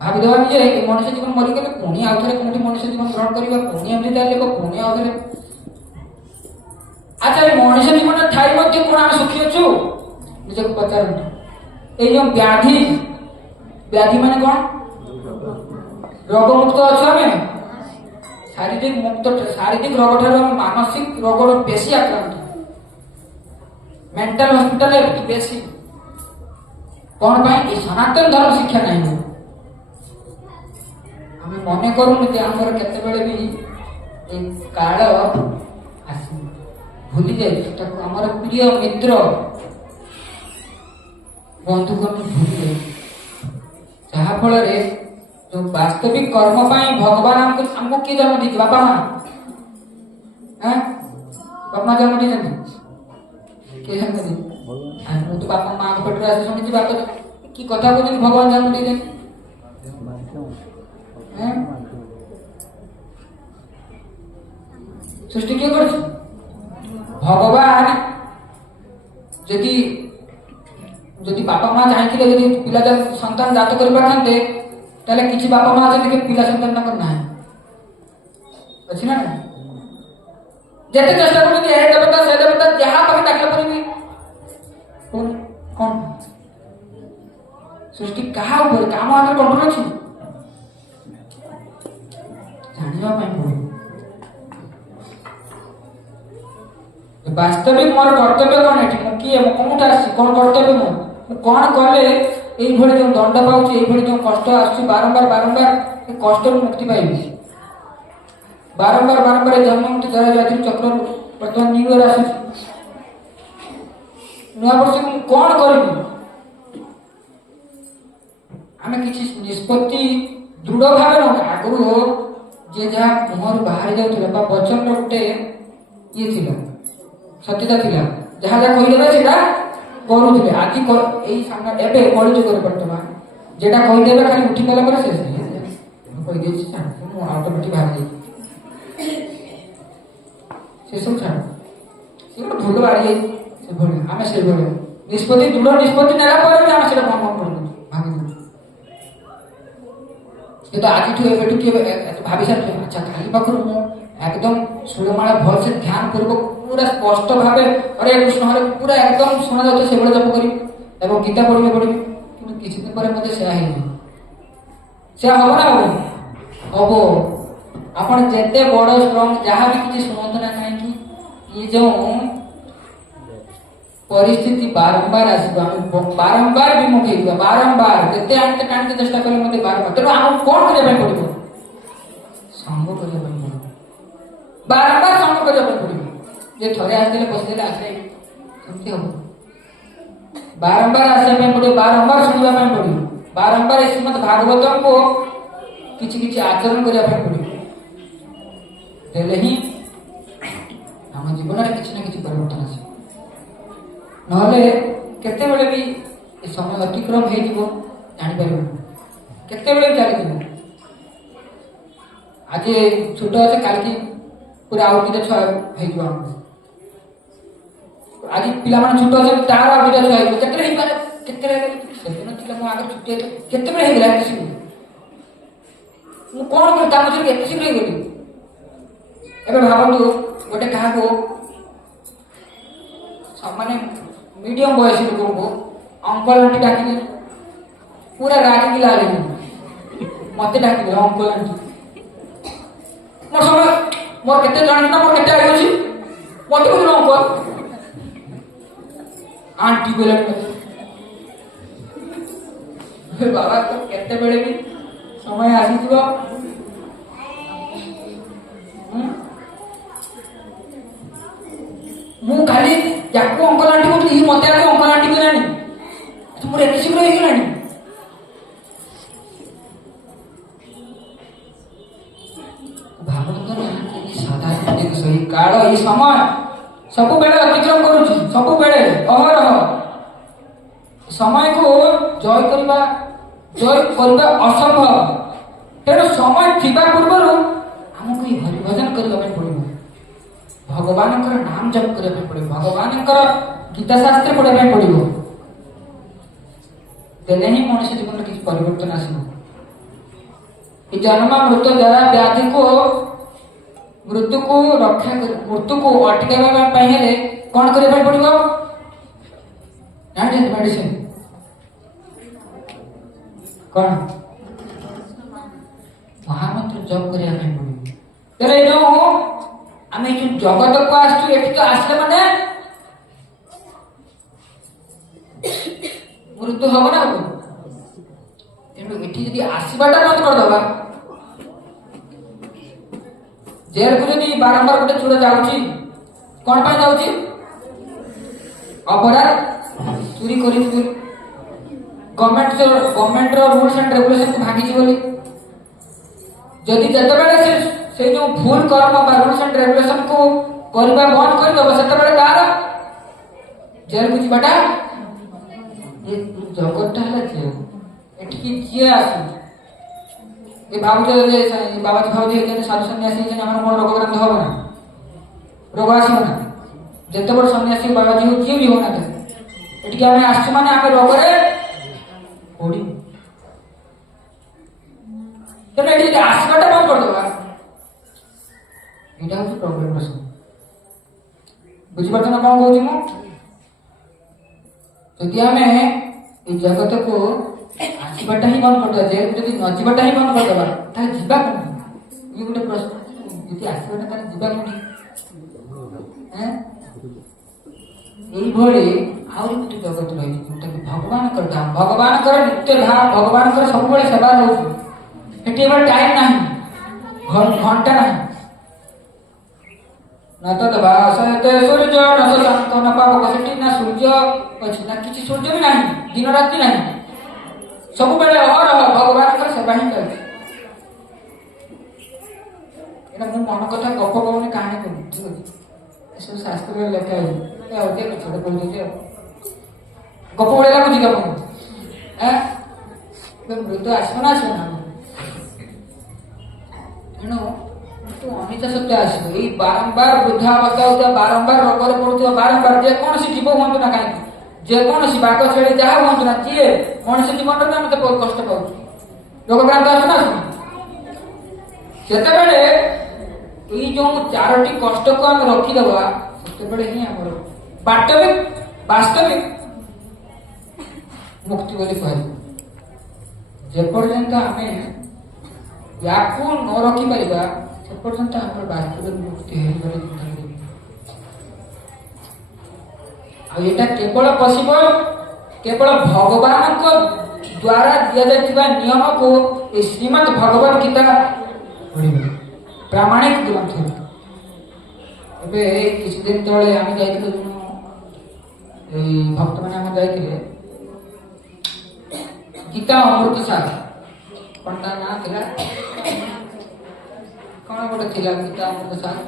ଭାବିଦେବା ଯେ ମଣିଷ ଜୀବନ ମରିଗଲେ ପୁଣି ଆଉ ଥରେ କୋଉଠି ମଣିଷ ଜୀବନ ଗ୍ରହଣ କରିବା, ପୁଣି ଏମିତି ଚାଲିବ, ପୁଣି ଆଉ ଥରେ। ଆଚ୍ଛା ଏଇ ମଣିଷ ଜୀବନରେ ଥାଇ ମଧ୍ୟ କଣ ଆମେ ସୁଖୀ ଅଛୁ? ନିଜକୁ ପଚାରନ୍ତୁ। ଏଇ ଯୋଉ ବ୍ୟାଧି ମାନେ କଣ, ରୋଗ ମୁକ୍ତ ଅଛୁ ଆମେ, ଶାରୀରିକ ମୁକ୍ତ, ଶାରୀରିକ ରୋଗ ଠାରୁ ଆମେ ମାନସିକ ରୋଗର ବେଶୀ ଆକ୍ରାନ୍ତ, ମେଣ୍ଟାଲ ହସ୍ପିଟାଲ ବେଶୀ। କଣ ପାଇଁ? ଏ ସନାତନ ଧର୍ମ ଶିକ୍ଷା ନାହିଁ। ଆମେ ମନେ କରୁନୁ ଯେ ଆମର କେତେବେଳେ ବି ଏ କାଳ ଆସି ଭୁଲି ଯାଇଛି, ତାକୁ ଆମର ପ୍ରିୟ ମିତ୍ର ବନ୍ଧୁକୁ ଆମେ ଭୁଲି ଯାଇଛି, ଯାହା ଫଳରେ ଯୋଉ ବାସ୍ତବିକ କର୍ମ ପାଇଁ ଭଗବାନ ଆମକୁ କିଏ ଜନ୍ମ ଦେଇଛି? ବାପା ମା, ବାପା ମା ଜନ୍ମ ଦେଇଛନ୍ତି, କିଏ ଜନ୍ମ ଦେଇଛି? ମୁଁ ତ ବାପା ମାଙ୍କ ପେଟରେ ଆସି ଶୁଣିଛି, ବାପା କି କଥା କହୁଛନ୍ତି, ଭଗବାନ ଜନ୍ମ ଦେଇଛନ୍ତି। ସୃଷ୍ଟି କିଏ କରିଛି? ଭଗବାନ। ଯଦି ବାପା ମା ଚାହିଁଥିଲେ ଯଦି ପିଲା ସନ୍ତାନ ଜାତ କରିପାରିଥାନ୍ତେ, ତାହେଲେ କିଛି ବାପା ମା ଅଛନ୍ତି ପିଲା ସନ୍ତାନ ତାଙ୍କର ନାହିଁ, ଅଛି ନା? ଯେତେ ଚେଷ୍ଟା କରୁଛନ୍ତି ଏ ଦେବତା ସେ ଦେବତା ଯାହା ପାଖେ ଡାକିଲା ପରେ ବି କଣ ସୃଷ୍ଟି କାହା ଉପରେ, କାମ ହାତରେ କଣ୍ଟ୍ରୋଲ ଅଛି? ଜାଣିବା ପାଇଁ ପଡିବ। ବାସ୍ତବିକ ମୋର କର୍ତ୍ତବ୍ୟ କଣ ଏଠି, ମୁଁ କିଏ, ମୁଁ କୋଉଠି ଆସିଛି, କଣ କର୍ତ୍ତବ୍ୟ, ମୁଁ କଣ କଲେ এইভଳି ଯୋଉ ଦଣ୍ଡ ପାଉଛି, এইଭଳି ଯୋଉ କଷ୍ଟ ଆସୁଛି, ବାରମ୍ବାର ଏ କଷ୍ଟରୁ ମୁକ୍ତି ପାଇବି। ବାରମ୍ବାର ଜନ୍ମ ମୁକ୍ତି ଜରା ବ୍ୟାଧି ଚକ୍ରରୁ ବର୍ତ୍ତମାନ ନ୍ୟୁ ଇୟର ଆସୁଛି, ନୂଆ ବର୍ଷକୁ ମୁଁ କଣ କରିବି? ଆମେ କିଛି ନିଷ୍ପତ୍ତି ଦୃଢ ଭାବେ ନଉଁ। ଆଗରୁ ଯିଏ ଯାହା ମୁହଁରୁ ବାହାରି ଯାଉଥିଲା ବା ବଚନର ଗୋଟେ ଇଏ ଥିଲା, ସତ୍ୟତା ଥିଲା, ଯାହା କହିଦେବେ ସେଟା କରୁଥିଲେ। ଆଜି ଏଇ ସାମ୍ନା ଏବେ କଳିଯୁଗରେ ବର୍ତ୍ତମାନ যেটা କହିଦେବେ ଖାଲି ଉଠି ଗଲା ପରେ ଶେଷ କହିଦେଇଛି, ମୁଁ ଅଟୋମେଟିକ ବାହାରି ଯାଇଛି, ସେସବୁ ଛାଡ଼, ସେ ଗୋଟେ ଭୁଲ ବାହାରି ଯାଇଛି। ସେଭଳି ଆମେ ସେଇଭଳି ନିଷ୍ପତ୍ତି, ଦୃଢ ନିଷ୍ପତ୍ତି ନେଲା ପରେ ବି ଆମେ ସେଟା ମନ କରିଦେଉଛୁ, ଭାବି ଦେଉଛୁ। କିନ୍ତୁ ଆଜିଠୁ ଏବେଠୁ କିଏ ଭାବି ସାରିଛୁ, ଆଚ୍ଛା କାଲି ପାଖରୁ ମୁଁ একদম ষোলমালা ভলসে ধ্যান পূর্বক পুরা স্পষ্ট ভাবে হরে কৃষ্ণ পুরা একদম শোনা যাচ্ছে সেগুলো জপ করি এবং গীতা পড়িবে কিন্তু কিছুদিন পরে মধ্যে সেয়া হয়নি, সেয়া হব না হব। ଆପଣ ଯେତେ ବଡ଼ ଷ୍ଟ୍ରଙ୍ଗ ଯାହା ବି କିଛି ଶୁଣନ୍ତୁ ନା କାହିଁକି, ଇଏ ଯେଉଁ परिस्थिति बारंबार आसब आम बारंबार विमुख हो बारंबार केते आनते टाणते चेष्टा कले मते बारंबार तेणु आम कौन करबा पड़िबो संग करबा पड़िबो बारंबार संग करबा पड़िबो जे थरे आसले बसले आसे केमति हो बारंबार आसे पड़िबो बारंबार सुनिबा पड़िबो बारंबार श्रीमद् भागवतम को किछि किछि आचरण करबा पड़िबो देले ही हम जीवन में किछि ना किछि परिवर्तन आसे नहले केते बेले भी ए समय अतिक्रम हे जीवो जानि परबो केते बेले चली जीवो आज छोट আছে কাল কি পুরা আউ কিটা ছয় हे जीवो आज पिला मन छोट আছে तार आउ किटा ছয় केते हे पारे केते रे सेदिन थिला मो आगे छुट्टी केते बेले हे गेला किछि मु कोन कर काम छे केते शीघ्र हे गेली एबे भाबंतु गोटे कहा को माने मीडियम बॉयस लोगों को अंकल आंटी डाकी पूरा रागी की लागे मते डाकी अंकल आंटी मोर समय मोर केते जानि ना मोर केते आयो छी मते को अंकल आंटी बोले हे बाबा तो केते बेले भी समय आसी जीव मु खाली याको अंकल आंटी को ही मते आके अंकल आंटी को जानी तो मोर एते शीघ्र हे गेलानी भागवत रे साधारण एक सही काल ई समय सब बेले अतिक्रम करूची सब बेले अहरह समय को जय करबा असंभव तेणु समय थिबा पूर्व हमको ई हरि भजन करबा पड़िबो भगवान नाम जप करबा पड़िबो भगवान गीता शास्त्र पढ़ा पड़ो देले ही मनुष्य जीवन में किसी परिवर्तन आसो जन्म मृत्यु जरा व्याधि को मृत्यु को रक्षा मृत्यु को अटकाइबा हेले कौन करबा पड़िबो मेडिसिन कौन महामंत्र जप करबा पड़िबो तेरे जो आमे जो जगत को आसु एठी तो आसले माने मृत्यु हम ना तेणु एठी यदि आसवाटा बंद कर दबा जेल को यदि बारंबार गोटे चूड़ा जाउची कोन पाई जाउची अपराध चोरी करी गवर्नमेंट रो रूल्स एंड रेगुलेशन को भागी बोली जदि जते बेले से जो भूल कर्म बा रूल्स एंड रेगुलेशन को करबा बंद कर दबा सेते बेले कार जेल को जीवाटा ये जगत हला जे एठी जे आसी ए बाबू जे बाबा भाव जे जे साधु सन्यासी जे हमर मन रोग ग्रंथ होबा ना रोग आसी ना जते बड़ सन्यासी बाबा जी हो भी होना एठी के हमें आसी माने आमे रोग रे ओडी तब एठी आसीबाटा बंद कर दबा एटा हो प्रॉब्लम रस बुझि पड़त ना कोन कहूची मु यदि आमे ए जगत को आसीबाटा ही बंद कर दे जे यदि नजीबाटा ही बंद कर दबा ता जीवा कोन ये गोटे प्रश्न यदि आसीबाटा ता जीवा कोन हैं एई भोले आउरी गोटे जगत रही जोटा कि भगवान कर दाम भगवान कर नित्य भाव भगवान कर सब बेले सेवा रहउ एटी एबे टाइम नाही घंटा नाही ना तो दबासते सूर्य न तो शांत न पाप कसटी ना सूर्य अछि ना किछि सूर्य भी नाही दिन राति नाही सब बेले और भगवान कर सेवा ही कर एना मन मन कथा गप कहने कहानी कहू ठीक अछि सब शास्त्र में लिखा है ए होते के छोटे बोल दीजिए गप बोले लागु जी गप हैं बे मृत्यु आसना आसना एनो तो अनिता शब्द आसो ये बारंबार वृद्धावस्था होता बारंबार रोग रे पड़ुवा बारंबार जे कोन सी जीव होंतु ना काई जे कोन सी बाग छेड़ी जहा होंतु ना जे मनुष्य जीवन रे हम तो बहुत कष्ट पाउ रोग क्रांत आसना सेते बेले ई जो चारोटी कष्ट को हम रखी दबा सेते बेले ही हमर वास्तविक मुक्ति बोली कहै जे पर्यंत हमें याकू न रखी परिबा से पर्यंत हमर वास्तविक मुक्ति है एटा केवल पॉसिबल केवल भगवान को द्वारा दिया जाइथिबा नियम को ए श्रीमद् भगवत गीता प्रामाणिक ग्रंथ एबे किछ दिन तळे आमी जाइथिलु भक्त माने हम जाइथिले गीता अमृत सार पंडा ना थिला कौन गोटे थिला गीता अमृत सार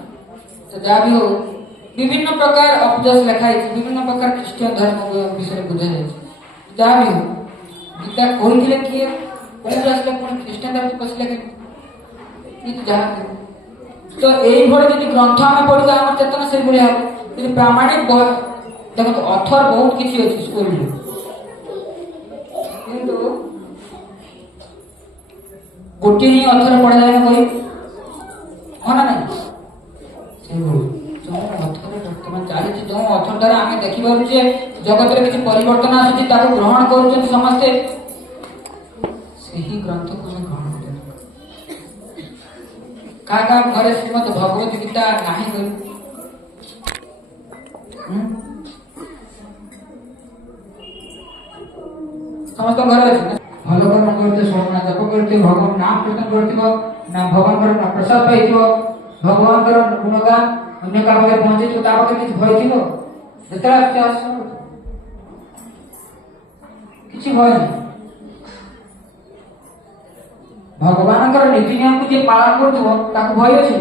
तो जा भी हो विभिन्न प्रकार अभ्यास लिखा है विभिन्न प्रकार ख्रिस्टियन धर्म विषय बुझा जाए जा भी हो गीता कोई थिले किए कोई आसले कोन ख्रिस्टियन धर्म पसले के ये तो जा तो एई भଳି যদি গ্রন্থ ଆମେ পড়িবা আমার চেতনা সেই ভଳି হবে যদি প্রামাণিক দেখো তো অথর বহুত কিছু আছে স্কুলে কিন্তু গোটিয়ে ହିଁ ଅଥର ପଢା যায় না কই হনা নাই সেই ভଳି ବର୍ତ୍ତମାନ ଚାଲିଛି ଯେଉଁ ଅର୍ଥ ଦ୍ୱାରା ଆମେ ଦେଖିପାରୁଛେ ଜଗତରେ କିଛି ପରିବର୍ତ୍ତନ ଆସୁଛି ତାକୁ ଗ୍ରହଣ କରୁଛନ୍ତି ସମସ୍ତେ ସେହି ଗ୍ରନ୍ଥକୁ ଆମେ ଗ୍ରହଣ କରିବା କାହା କାହା ଘରେ ଶ୍ରୀମଦ୍ ଭଗବତ ଗୀତା ନାହିଁ କହି ସମସ୍ତ ଘରେ ଅଛି ଭଲ କର୍ମ କରୁଥିବେ ସ୍ୱର୍ଣ୍ଣ ଜପ କରୁଥିବେ ଭଗବାନ ନାମ କୀର୍ତ୍ତନ କରୁଥିବ ନା ଭଗବାନଙ୍କର ପ୍ରସାଦ ପାଇଥିବ ଭଗବାନଙ୍କର ଗୁଣଗାନ अन्य का पाखे पहुंचे तो ता पाखे किछ भय थिलो जेतरा आस किछि भय नहीं भगवानकर नीति नियम को जे पालन करथो ताको भय अछि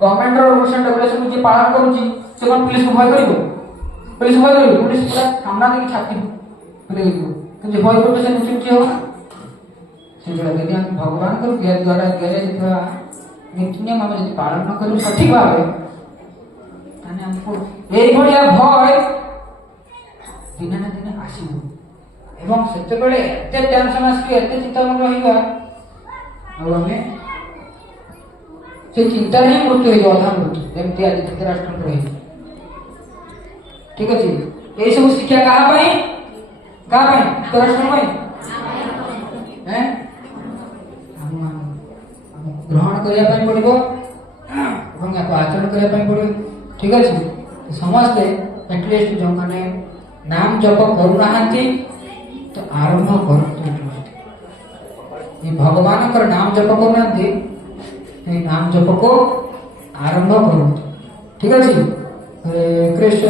गवर्नमेंट रो रूल्स एंड रेगुलेशन को जे पालन करूची से कोन पुलिस को भय करिवो पुलिस पूरा सामना के छाती बोले तो जे भय करबे से चुप हो से जरा यदि हम भगवान को द्वारा दिया जेतरा नीति नियम हम यदि पालन न करू सठिक भावे हमको এই ভଳିয়া ভয় দিনে না দিনে আসিব এবং সেতবেলে এতে টেনশন আসবে এতে চিন্তামগ্ন হইবা আর আমি সেই চিন্তার ହିଁ মৃত্যু হইব অধা মৃত্যু যেমতি আଜି ধৃতরাষ্ট্র রହି ঠিক আছে এই সব শিক্ষা কাহা পাই ধৃতরাষ্ট্র পাই হ্যাঁ গ্রহণ করিয়া পাই পড়িব এবং ইয়াକୁ আচরণ করিয়া পাই পড়িব ঠিক আছে समस्ते एटलिस्ट जो माने नाम जप करू नाहंती तो आरंभ करतु ये भगवान कर नाम जप करू नाहंती ये नाम जप को आरंभ करू ठीक है हरे कृष्ण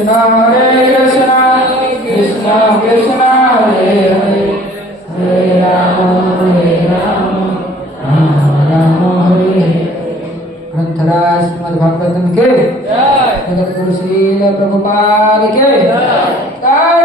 कृष्ण कृष्ण हरे हरे हरे राम राम हरे हरे ग्रंथराज श्रीमद् भागवतम के जगत गुरु श्रील प्रभुपाद के जय